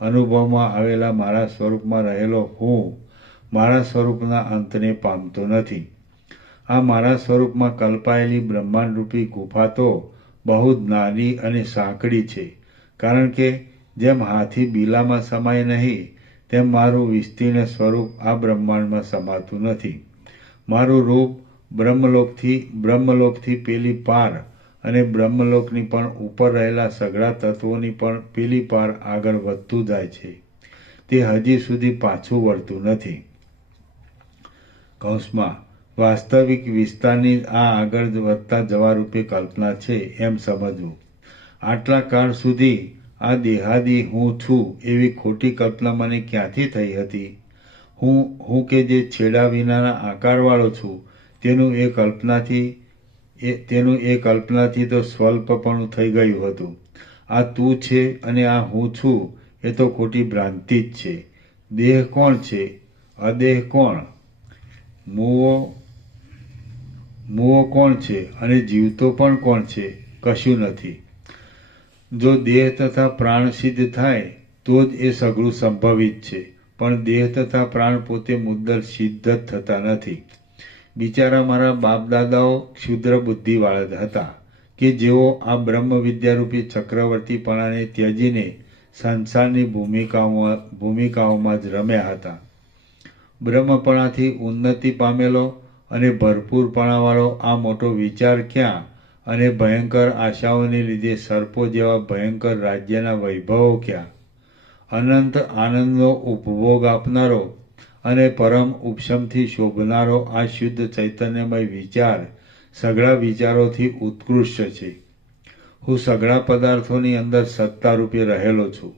અનુભવમાં આવેલા મારા સ્વરૂપમાં રહેલો હું મારા સ્વરૂપના અંતને પામતો નથી. આ મારા સ્વરૂપમાં કલ્પાયેલી બ્રહ્માંડરૂપી ગુફા તો બહુ જ નાની અને સાંકડી છે, કારણ કે જેમ હાથી બીલામાં સમાય નહીં, તેમ મારું વિસ્તીર્ણ સ્વરૂપ આ બ્રહ્માંડમાં સમાતું નથી. મારું રૂપ બ્રહ્મલોકથી પેલી પાર અને બ્રહ્મલોકની પણ ઉપર રહેલા સઘળા તત્વોની પણ પેલી પાર આગળ વધતું જાય છે. તે હજી સુધી પાછું વળતું નથી. કૌંસમાં વાસ્તવિક વિસ્તારની આ આગળ વધતા જવા રૂપે કલ્પના છે એમ સમજવું. આટલા કાળ સુધી આ દેહાદી હું છું એવી ખોટી કલ્પના મને ક્યાંથી થઈ હતી? હું કે જે છેડા વિનાના આકારવાળો છું તેનું એ કલ્પનાથી તો સ્વલ્પપણું થઈ ગયું હતું. આ તું છે અને આ હું છું એ તો ખોટી ભ્રાંતિ જ છે. દેહ કોણ છે? અદેહ કોણ? મૂવો કોણ છે અને જીવતો પણ કોણ છે? કશું નથી. જો દેહ તથા પ્રાણ સિદ્ધ થાય તો જ એ સઘળું સંભવિત છે, પણ દેહ તથા પ્રાણ પોતે મુદ્દલ સિદ્ધ જ થતા નથી. બિચારા મારા બાપ દાદાઓ ક્ષુદ્ર બુદ્ધિવાળા જ હતા કે જેઓ આ બ્રહ્મ વિદ્યારૂપી ચક્રવર્તીપણાને ત્યજીને સંસારની ભૂમિકાઓમાં જ રમ્યા હતા. બ્રહ્મપણાથી ઉન્નતિ પામેલો અને ભરપૂરપણાવાળો આ મોટો વિચાર ક્યાં અને ભયંકર આશાઓને લીધે સર્પો જેવા ભયંકર રાજ્યના વૈભવો ક્યાં? અનંત આનંદનો ઉપભોગ આપનારો અને પરમ ઉપશમથી શોભનારો આ શુદ્ધ ચૈતન્યમય વિચાર સઘળા વિચારોથી ઉત્કૃષ્ટ છે. હું સઘળા પદાર્થોની અંદર સત્તારૂપે રહેલો છું.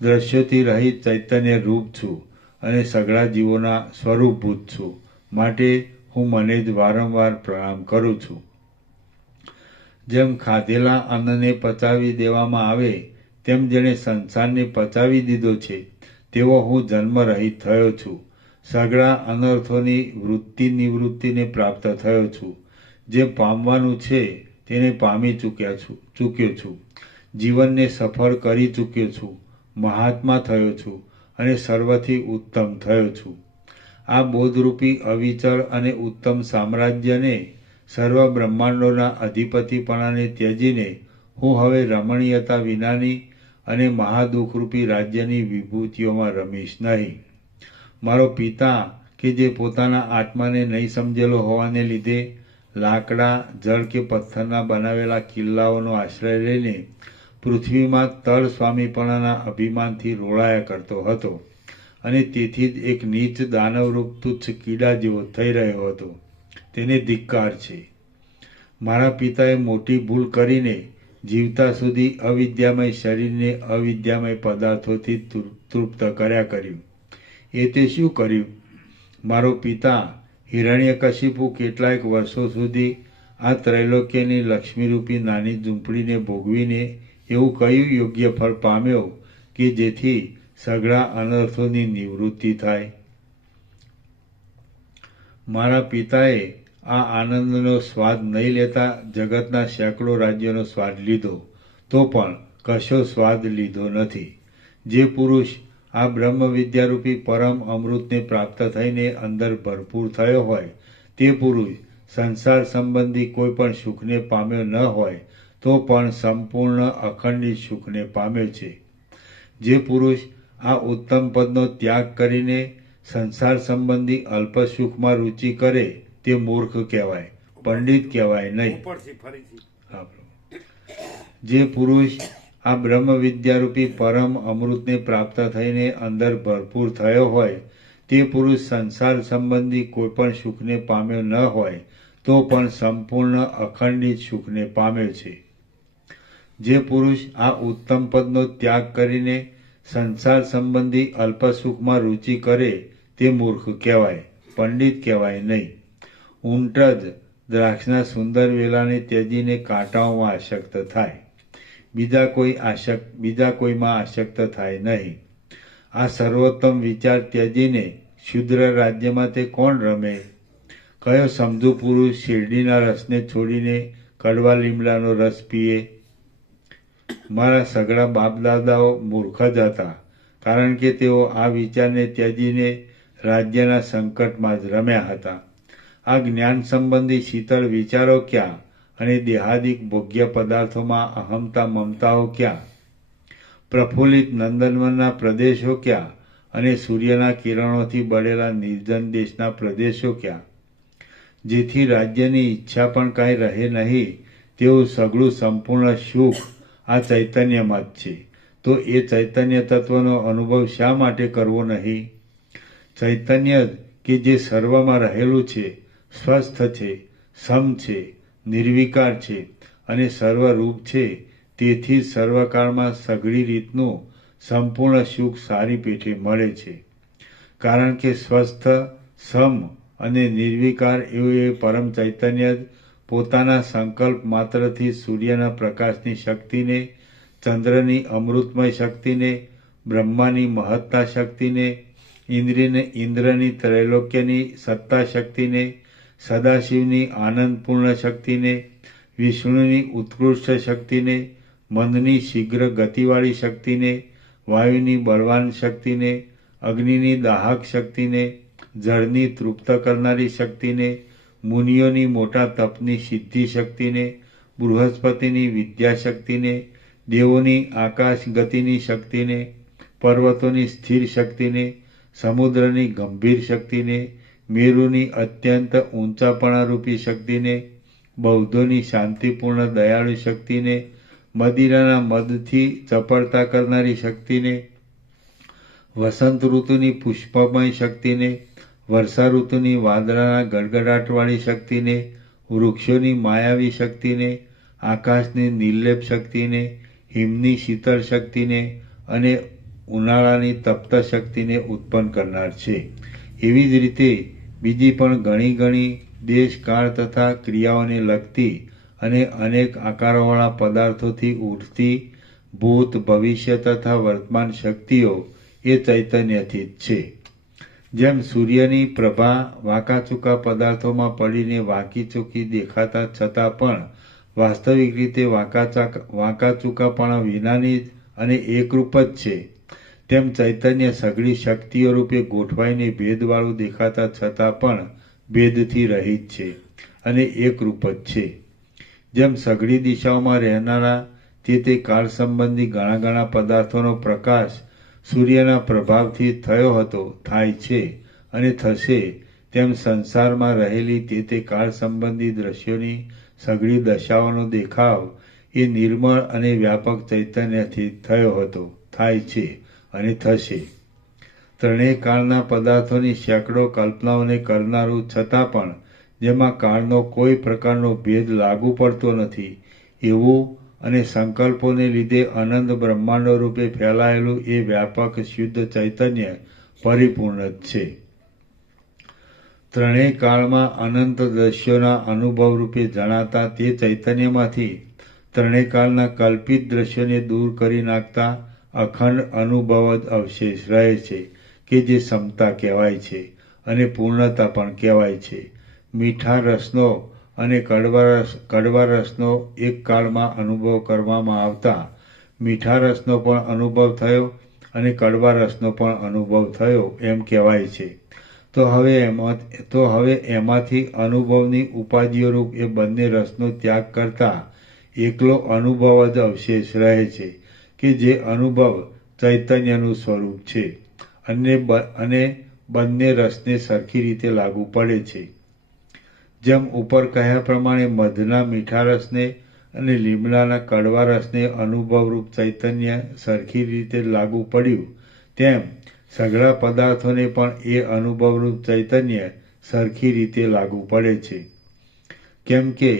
દ્રશ્યોથી રહિત ચૈતન્ય રૂપ છું અને સઘળા જીવોના સ્વરૂપભૂત છું. માટે હું મને જ વારંવાર પ્રણામ કરું છું. જેમ ખાધેલા અન્નને પચાવી દેવામાં આવે તેમ જેણે સંસારને પચાવી દીધો છે તેવો હું જન્મરહિત થયો છું. સઘળા અનર્થોની વૃત્તિ નિવૃત્તિને પ્રાપ્ત થયો છું. જે પામવાનું છે તેને પામી ચૂક્યો છું. જીવનને સફળ કરી ચૂક્યો છું. મહાત્મા થયો છું અને સર્વથી ઉત્તમ થયો છું. આ બોધરૂપી અવિચળ અને ઉત્તમ સામ્રાજ્યને સર્વ બ્રહ્માંડોના અધિપતિપણાને ત્યજીને હું હવે રમણીયતા વિનાની અને મહાદુઃખરૂપી રાજ્યની વિભૂતિઓમાં રમીશ નહીં. મારો પિતા કે જે પોતાના આત્માને નહીં સમજેલો હોવાને લીધે લાકડા, જળ કે પથ્થરના બનાવેલા કિલ્લાઓનો આશ્રય લઈને પૃથ્વીમાં તળ સ્વામીપણાના અભિમાનથી રોળાયા કરતો હતો અને તેથી જ એક નીચ દાનવરૂપ તુચ્છ કીડા જેવો થઈ રહ્યો હતો. તેને ધિક્કાર છે. મારા પિતાએ મોટી ભૂલ કરીને જીવતા સુધી અવિદ્યામય શરીરને અવિદ્યામય પદાર્થોથી તૃપ્ત કર્યું. એ તે શું કર્યું? મારો પિતા હિરણ્યકશિપુ કેટલાક વર્ષો સુધી આ ત્રૈલોક્યની લક્ષ્મીરૂપી નાની ઝૂંપડીને ભોગવીને એવું કયું યોગ્ય ફળ પામ્યો કે જેથી સઘળા અનર્થોની નિવૃત્તિ થાય? મારા પિતાએ આ આનંદનો સ્વાદ નહીં લેતા જગતના સેંકડો રાજ્યોનો સ્વાદ લીધો તો પણ કશો સ્વાદ લીધો નથી. જે પુરુષ આ બ્રહ્મ વિદ્યારૂપી પરમ અમૃતને પ્રાપ્ત થઈને અંદર ભરપૂર થયો હોય તે પુરુષ સંસાર સંબંધી કોઈ પણ સુખને પામ્યો ન હોય તો પણ સંપૂર્ણ અખંડિત સુખને પામ્યો છે. જે પુરુષ આ ઉત્તમ પદનો ત્યાગ કરીને સંસાર સંબંધી અલ્પ સુખમાં રુચિ કરે તે મૂર્ખ કહેવાય, પંડિત કહેવાય નહીં. જે પુરુષ આ બ્રહ્મ વિદ્યારૂપી પરમ અમૃતને પ્રાપ્ત થઈને અંદર ભરપૂર થયો હોય તે પુરુષ સંસાર સંબંધી કોઈ પણ સુખને પામ્યો ન હોય તો પણ સંપૂર્ણ અખંડિત સુખને પામ્યો છે. જે પુરુષ આ ઉત્તમ પદનો ત્યાગ કરીને સંસાર સંબંધી અલ્પ સુખમાં રુચિ કરે તે મૂર્ખ કહેવાય, પંડિત કહેવાય નહીં. ઊંટ જ દ્રાક્ષના સુંદર વેલાને ત્યજીને કાંટાઓમાં આસક્ત થાય, બીજા કોઈમાં આસક્ત થાય નહીં. આ સર્વોત્તમ વિચાર ત્યજીને શુદ્ર રાજ્યમાં તે કોણ રમે? કયો સમજુ પુરુષ શેરડીના રસને છોડીને કડવા લીમડાનો રસ પીએ? મારા સઘળા બાપદાદાઓ મૂર્ખ જ હતા, કારણ કે તેઓ આ વિચારને ત્યજીને રાજ્યના સંકટમાં જ રમ્યા હતા. આ જ્ઞાન સંબંધી શીતળ વિચારો ક્યાં અને દેહાદિક ભોગ્ય પદાર્થોમાં અહમતા મમતાઓ ક્યાં? પ્રફુલ્લિત નંદનવનના પ્રદેશો ક્યાં અને સૂર્યના કિરણોથી બળેલા નિર્જન દેશના પ્રદેશો ક્યાં? જેથી રાજ્યની ઈચ્છા પણ કાંઈ રહે નહીં તેવું સઘળું સંપૂર્ણ સુખ આ ચૈતન્યમાં જ છે. તો એ ચૈતન્ય તત્વનો અનુભવ શા માટે કરવો નહીં? ચૈતન્ય કે જે સર્વમાં રહેલું છે, સ્વસ્થ છે, સમ છે, નિર્વિકાર છે અને સર્વરૂપ છે, તેથી સર્વકાળમાં સઘળી રીતનું સંપૂર્ણ સુખ સારી પેઠે મળે છે. કારણ કે સ્વસ્થ, સમ અને નિર્વિકાર એવું એ પરમ ચૈતન્ય જ પોતાના સંકલ્પ માત્રથી સૂર્યના પ્રકાશની શક્તિને, ચંદ્રની અમૃતમય શક્તિને, બ્રહ્માની મહત્તા શક્તિને, ઇન્દ્રની ત્રૈલોક્યની સત્તા શક્તિને, સદાશિવની આનંદપૂર્ણ શક્તિને, વિષ્ણુની ઉત્કૃષ્ટ શક્તિને, મનની શીઘ્ર ગતિવાળી શક્તિને, વાયુની બળવાન શક્તિને, અગ્નિની દાહક શક્તિને, જળની તૃપ્ત કરનારી શક્તિને, મુનિઓની મોટા તપની સિદ્ધિ શક્તિને, બૃહસ્પતિની વિદ્યા શક્તિને, દેવોની આકાશ ગતિની શક્તિને, પર્વતોની સ્થિર શક્તિને, સમુદ્રની ગંભીર શક્તિને, મેરુની અત્યંત ઊંચાપણારૂપી શક્તિને, બૌદ્ધોની શાંતિપૂર્ણ દયાળુ શક્તિને, મદિરાના મદથી ચપળતા કરનારી શક્તિને, વસંત ઋતુની પુષ્પમય શક્તિને, વર્ષા ઋતુની વાદળાના ગડગડાટવાળી શક્તિને, વૃક્ષોની માયાવી શક્તિને, આકાશની નિર્લેપ શક્તિને, હિમની શીતળ શક્તિને અને ઉનાળાની તપ્ત શક્તિને ઉત્પન્ન કરનાર છે. એવી જ રીતે બીજી પણ ઘણી દેશ કાળ તથા ક્રિયાઓને લગતી અને અનેક આકારોવાળા પદાર્થોથી ઉઠતી ભૂત ભવિષ્ય તથા વર્તમાન શક્તિઓ એ ચૈતન્યથી જ છે. જેમ સૂર્યની પ્રભા વાંકાચૂકા પદાર્થોમાં પડીને વાંકીચૂકી દેખાતા છતાં પણ વાસ્તવિક રીતે વાંકાચૂકાપણા વિનાની અને એકરૂપ જ છે, તેમ ચૈતન્ય સઘળી શક્તિઓ રૂપે ગોઠવાઈને ભેદવાળું દેખાતા છતાં પણ ભેદથી રહિત છે અને એકરૂપ જ છે. જેમ સઘળી દિશાઓમાં રહેનારા તે કાળ સંબંધી ઘણા પદાર્થોનો પ્રકાશ સૂર્યના પ્રભાવથી થયો હતો, થાય છે અને થશે, તેમ સંસારમાં રહેલી તે કાળ સંબંધી દ્રશ્યોની સઘળી દશાઓનો દેખાવ એ નિર્મળ અને વ્યાપક ચૈતન્યથી થયો હતો, થાય છે અને થશે. ત્રણેય કાળના પદાર્થોની સેંકડો કલ્પનાઓને કરનારું છતાં પણ જેમાં કાળનો કોઈ પ્રકારનો ભેદ લાગુ પડતો નથી એવું અને સંકલ્પોને લીધે અનંત બ્રહ્માંડો રૂપે ફેલાયેલું એ વ્યાપક શુદ્ધ ચૈતન્ય પરિપૂર્ણ જ છે. ત્રણેય કાળમાં અનંત દ્રશ્યોના અનુભવ રૂપે જણાતા તે ચૈતન્યમાંથી ત્રણેય કાળના કલ્પિત દ્રશ્યોને દૂર કરી નાખતા અખંડ અનુભવ જ અવશેષ રહે છે કે જે સમતા કહેવાય છે અને પૂર્ણતા પણ કહેવાય છે. મીઠા રસનો અને કડવા રસનો એક કાળમાં અનુભવ કરવામાં આવતા મીઠા રસનો પણ અનુભવ થયો અને કડવા રસનો પણ અનુભવ થયો એમ કહેવાય છે. તો હવે એમાંથી અનુભવની ઉપાધિઓરૂપ એ બંને રસનો ત્યાગ કરતા એકલો અનુભવ જ અવશેષ રહે છે કે જે અનુભવ ચૈતન્યનું સ્વરૂપ છે અને બંને રસને સરખી રીતે લાગુ પડે છે. જેમ ઉપર કહ્યા પ્રમાણે મધના મીઠા રસને અને લીમડાના કડવા રસને અનુભવરૂપ ચૈતન્ય સરખી રીતે લાગુ પડ્યું, તેમ સઘળા પદાર્થોને પણ એ અનુભવરૂપ ચૈતન્ય સરખી રીતે લાગુ પડે છે. કેમ કે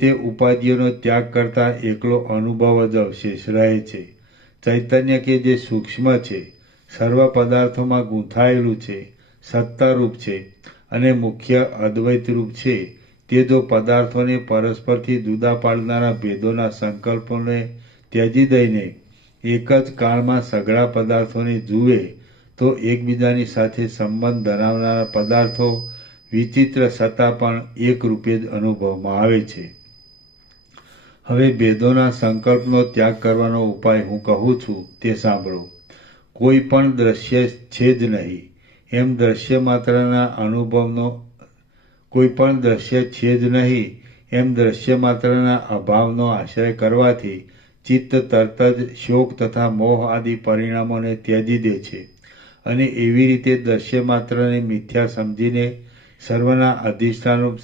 તે ઉપાધિઓનો ત્યાગ કરતા એકલો અનુભવ જ અવશેષ રહે છે. ચૈતન્ય કે જે સૂક્ષ્મ છે, સર્વ પદાર્થોમાં ગૂંથાયેલું છે, સત્તારૂપ છે અને મુખ્ય અદ્વૈતરૂપ છે, તે જો પદાર્થોને પરસ્પરથી જુદા પાડનારા ભેદોના સંકલ્પોને ત્યજી દઈને એક જ કાળમાં સઘળા પદાર્થોને જુએ તો એકબીજાની સાથે સંબંધ ધરાવનારા પદાર્થો વિચિત્ર છતાં પણ એક રૂપે જ અનુભવમાં આવે છે. હવે ભેદોના સંકલ્પનો ત્યાગ કરવાનો ઉપાય હું કહું છું તે સાંભળો. કોઈ પણ દ્રશ્ય છે જ નહીં એમ દ્રશ્ય માત્રના અભાવનો આશ્રય કરવાથી ચિત્ત તરત જ શોક તથા મોહ આદિ પરિણામોને ત્યજી દે છે અને એવી રીતે દ્રશ્ય માત્રને મિથ્યા સમજીને સર્વના અધિષ્ઠાનરૂપ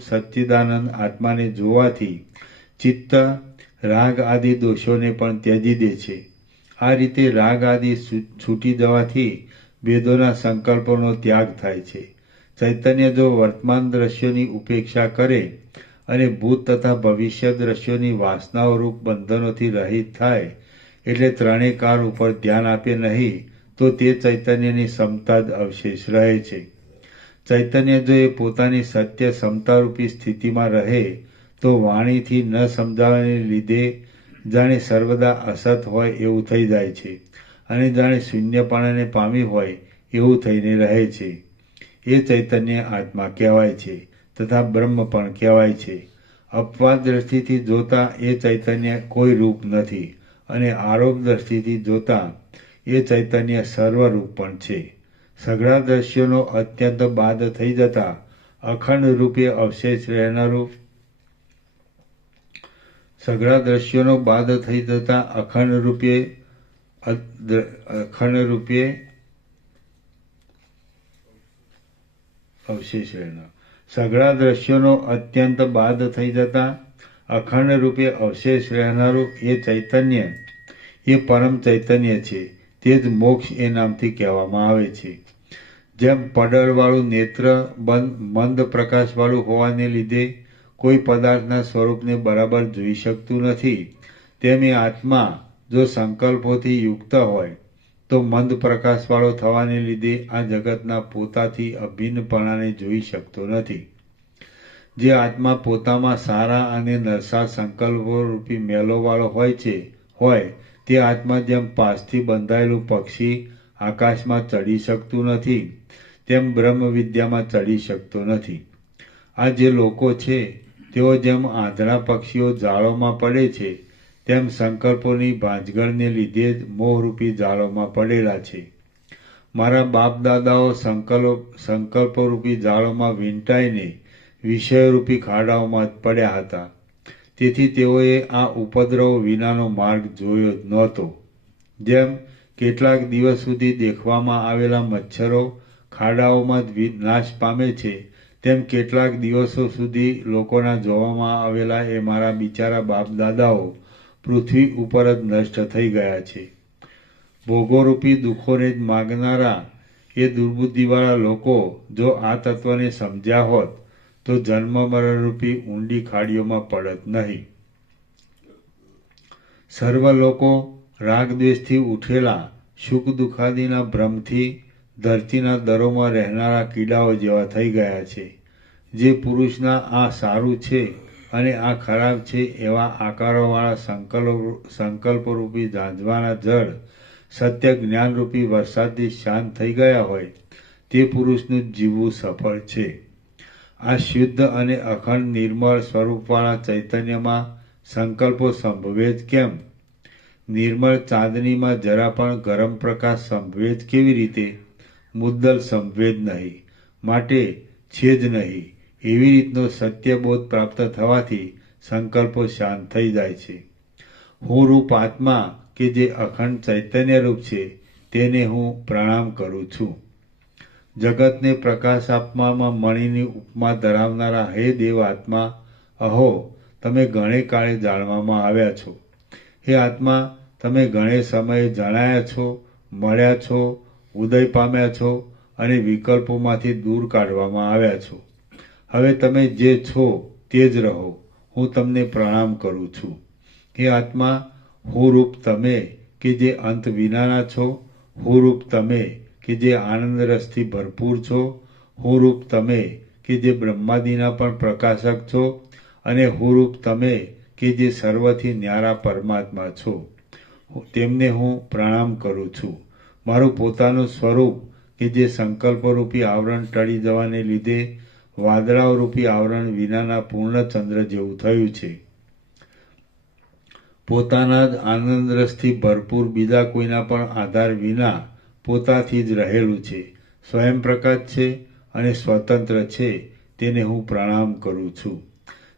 સચ્ચિદાનંદ આત્માને જોવાથી ચિત્ત રાગ આદિ દોષોને પણ ત્યજી દે છે. આ રીતે રાગ આદિ છૂટી જવાથી ભેદોના સંકલ્પોનો ત્યાગ થાય છે. ચૈતન્ય જો વર્તમાન દ્રશ્યોની ઉપેક્ષા કરે અને ભૂત તથા ભવિષ્ય દ્રશ્યોની વાસનાઓરૂપ બંધનોથી રહિત થાય એટલે ત્રણેય કાળ ઉપર ધ્યાન આપે નહીં તો તે ચૈતન્યની સમતા જ અવશેષ રહે છે. ચૈતન્ય જો એ પોતાની સત્ય સમતારૂપી સ્થિતિમાં રહે તો વાણીથી ન સમજાવવાને લીધે જાણે સર્વદા અસત હોય એવું થઈ જાય છે અને જાણે શૂન્યપણાને પામી હોય એવું થઈને રહે છે. એ ચૈતન્ય આત્મા કહેવાય છે તથા બ્રહ્મ પણ કહેવાય છે. અપવાદ દ્રષ્ટિથી જોતા એ ચૈતન્ય કોઈ રૂપ નથી અને આરોપ દ્રષ્ટિથી જોતા એ ચૈતન્ય સર્વરૂપ પણ છે. સઘળા દ્રશ્યોનો અત્યંત બાદ થઈ જતા અખંડ રૂપે અવશેષ રહેનારું એ ચૈતન્ય એ પરમ ચૈતન્ય છે. તે જ મોક્ષ એ નામથી કહેવામાં આવે છે. જેમ પડળવાળું નેત્ર મંદ પ્રકાશવાળું હોવાને લીધે કોઈ પદાર્થના સ્વરૂપને બરાબર જોઈ શકતું નથી, તેમ એ આત્મા જો સંકલ્પોથી યુક્ત હોય તો મંદ પ્રકાશવાળો થવાને લીધે આ જગતના પોતાથી અભિન્નપણાને જોઈ શકતો નથી. જે આત્મા પોતામાં સારા અને નરસા સંકલ્પો રૂપી મેલોવાળો હોય તે આત્મા જેમ પાસથી બંધાયેલું પક્ષી આકાશમાં ચડી શકતું નથી તેમ બ્રહ્મ વિદ્યામાં ચડી શકતો નથી. આ જે લોકો છે તેઓ જેમ આંધળા પક્ષીઓ જાળોમાં પડે છે તેમ સંકલ્પોની ભાંજગળને લીધે જ મોહરૂપી જાળોમાં પડેલા છે. મારા બાપ દાદાઓ સંકલ્પરૂપી જાળોમાં વીંટાઈને વિષયરૂપી ખાડાઓમાં જ પડ્યા હતા. તેથી તેઓએ આ ઉપદ્રવો વિનાનો માર્ગ જોયો જ નહોતો. જેમ કેટલાક દિવસ સુધી દેખવામાં આવેલા મચ્છરો ખાડાઓમાં જ નાશ પામે છે તેમ કેટલાક દિવસો સુધી લોકોના જોવામાં આવેલા એ મારા બિચારા બાપ દાદાઓ પૃથ્વી ઉપર જ નષ્ટ થઈ ગયા છે. ભોગોરૂપી દુઃખોને જ માગનારા એ દુર્બુદ્ધિવાળા લોકો જો આ તત્વને સમજ્યા હોત તો જન્મ મરણરૂપી ઊંડી ખાડીઓમાં પડત નહીં. સર્વ લોકો રાગદ્વેષથી ઉઠેલા સુખ દુઃખાદિના ભ્રમથી ધરતીના દરોમાં રહેનારા કીડાઓ જેવા થઈ ગયા છે. જે પુરુષના આ સારું છે અને આ ખરાબ છે એવા આકારોવાળા સંકલ્પરૂપી ઝાંઝવાના જળ સત્ય જ્ઞાનરૂપી વરસાદથી શાંત થઈ ગયા હોય તે પુરુષનું જીવવું સફળ છે. આ શુદ્ધ અને અખંડ નિર્મળ સ્વરૂપવાળા ચૈતન્યમાં સંકલ્પો સંભવે જ કેમ? નિર્મળ ચાંદનીમાં જરા પણ ગરમ પ્રકાશ સંભવે જ કેવી રીતે? મુદ્દલ સંભવે જ નહીં, માટે છે જ નહીં. એવી રીતનો સત્યબોધ પ્રાપ્ત થવાથી સંકલ્પો શાંત થઈ જાય છે. હું રૂપ આત્મા કે જે અખંડ ચૈતન્ય રૂપ છે તેને હું પ્રણામ કરું છું. જગતને પ્રકાશ આપવામાં મણિની ઉપમા ધરાવનારા હે દેવ આત્મા, અહો તમે ઘણે કાળે જાણવામાં આવ્યા છો. હે આત્મા, તમે ઘણે સમયે જણાયા છો, મળ્યા છો, ઉદય પામ્યા છો અને વિકલ્પોમાંથી દૂર કાઢવામાં આવ્યા છો. હવે તમે જે છો તે જ રહો. હું તમને પ્રણામ કરું છું. હે આત્મા, હું રૂપ તમે કે જે અંત વિનાના છો, હું રૂપ તમે કે જે આનંદ રસથી ભરપૂર છો, હું રૂપ તમે કે જે બ્રહ્માદિના પણ પ્રકાશક છો અને હું રૂપ તમે કે જે સર્વથી ન્યારા પરમાત્મા છો. તેમને હું પ્રણામ કરું છું. મારું પોતાનું સ્વરૂપ કે જે સંકલ્પરૂપી આવરણ ટળી જવાને લીધે વાદળાઓરૂપી આવરણ વિનાના પૂર્ણચંદ્ર જેવું થયું છે. પોતાના જ આનંદ રસથી ભરપૂર બીજા કોઈના પણ આધાર વિના પોતાથી જ રહેલું છે. સ્વયં પ્રકાશ છે અને સ્વતંત્ર છે. તેને હું પ્રણામ કરું છું.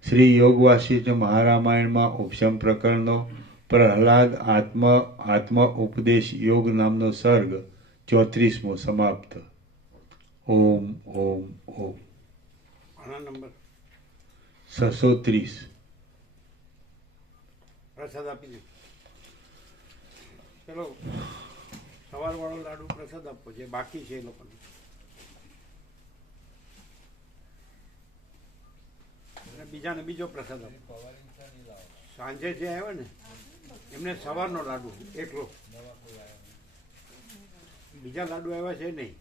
શ્રી યોગ વાસિષ્ઠ મહારામાયણમાં ઉપશમ પ્રકરણનો પ્રહલાદ આત્મ ઉપદેશ યોગ નામનો સર્ગ 34મો સમાપ્ત. ઓમ ઓમ ઓમ. 630. પ્રસાદ આપી દે. ચલો સવારવાળો લાડુ પ્રસાદ આપવો જે બાકી છે એ લોકોને. અને બીજાને બીજો પ્રસાદ આપો. સાંજે જે આવ્યો ને એમને સવારનો લાડુ એકલો. બીજા લાડુ આવ્યા છે નહીં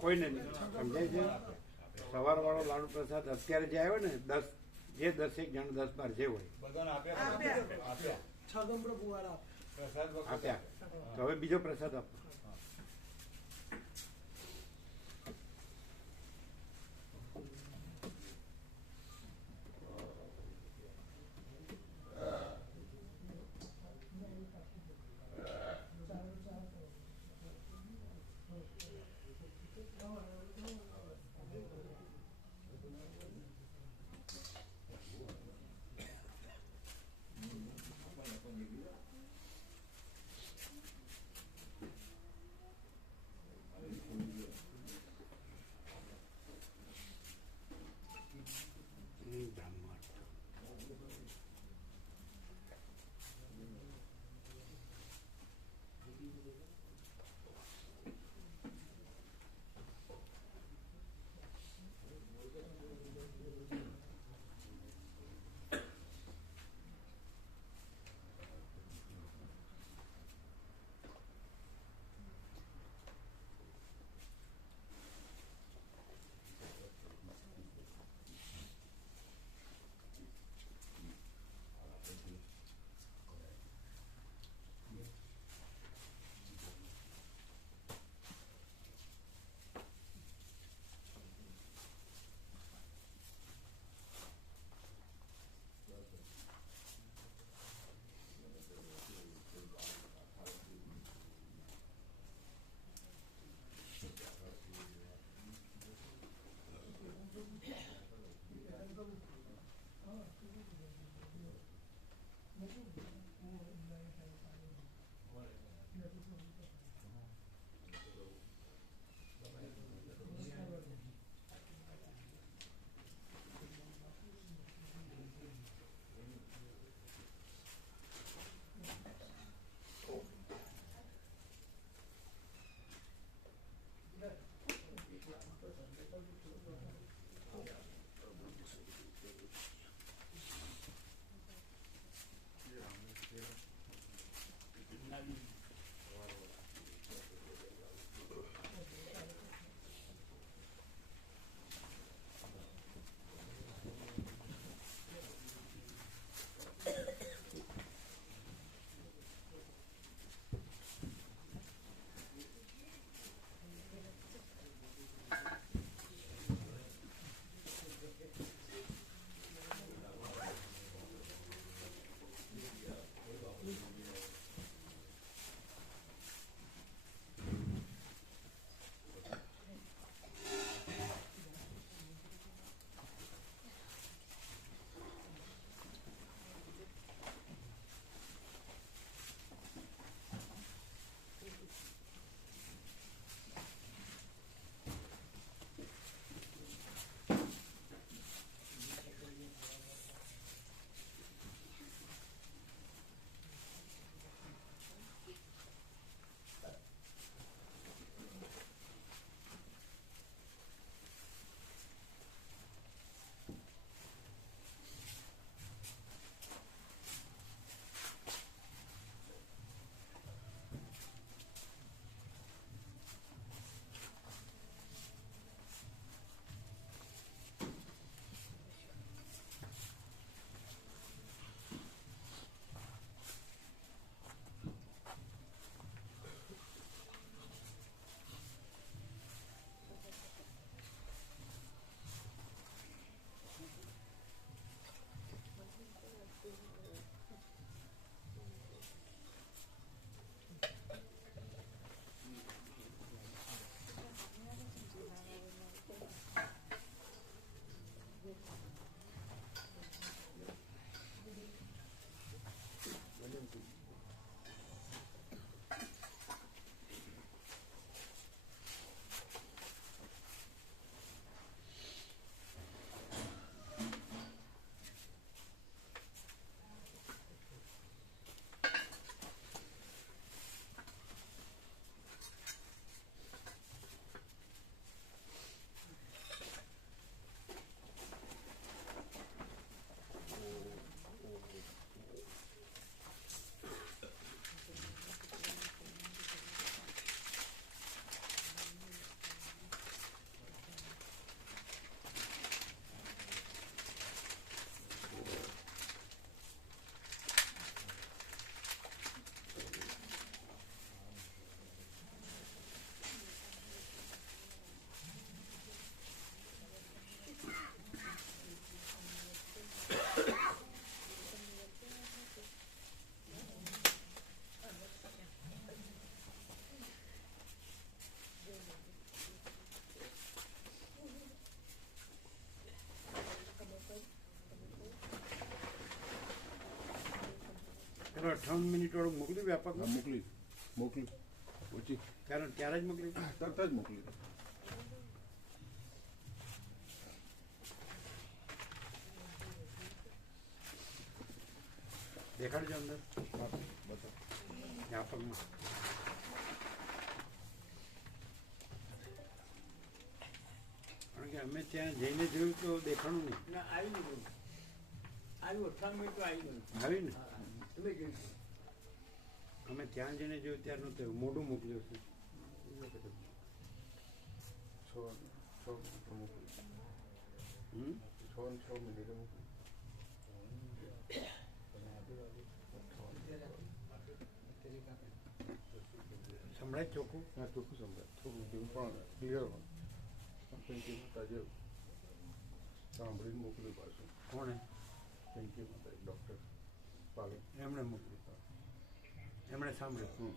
કોઈને નહીં. સમજાય છે? સવારવાળો લાડુ પ્રસાદ અત્યારે જે આવ્યો ને 10 જે 10 જણ 10-12 જે હોય આપ્યા. તો હવે બીજો પ્રસાદ આપો. 58 મિનિટ વાળું મોકલ્યું વ્યાપકમાં? મોકલી ઓછી ત્યારે જ મોકલી? તરત જ મોકલી. દેખાડજો અંદર બતાવ. વ્યાપકમાં. કારણ કે અમે ત્યાં જઈને જોયું તો દેખાણું નહીં. ના આવી નહીં આવ્યું 58 મિનિટ તો આવી ગયું. આવી ને તમે જોયું અમે ત્યાં જઈને જોયું ત્યારે નહોતું એવું. મોઢું મોકલ્યું છે. છ મિનિટ મોકલી. હમ? 6 મિનિટે મોકલી. સંભળાય ચોખ્ખું? હા ચોખ્ખું સમજાય. થોડું જેવું પણ ક્લિયર હોય. થેન્ક યુ માતાજી સાંભળીને મોકલ્યું પાછું. કોણે? થેન્ક યુ માતાજી ડૉક્ટર પાલે. એમણે મોકલ્યું. એમણે સાંભળ્યું.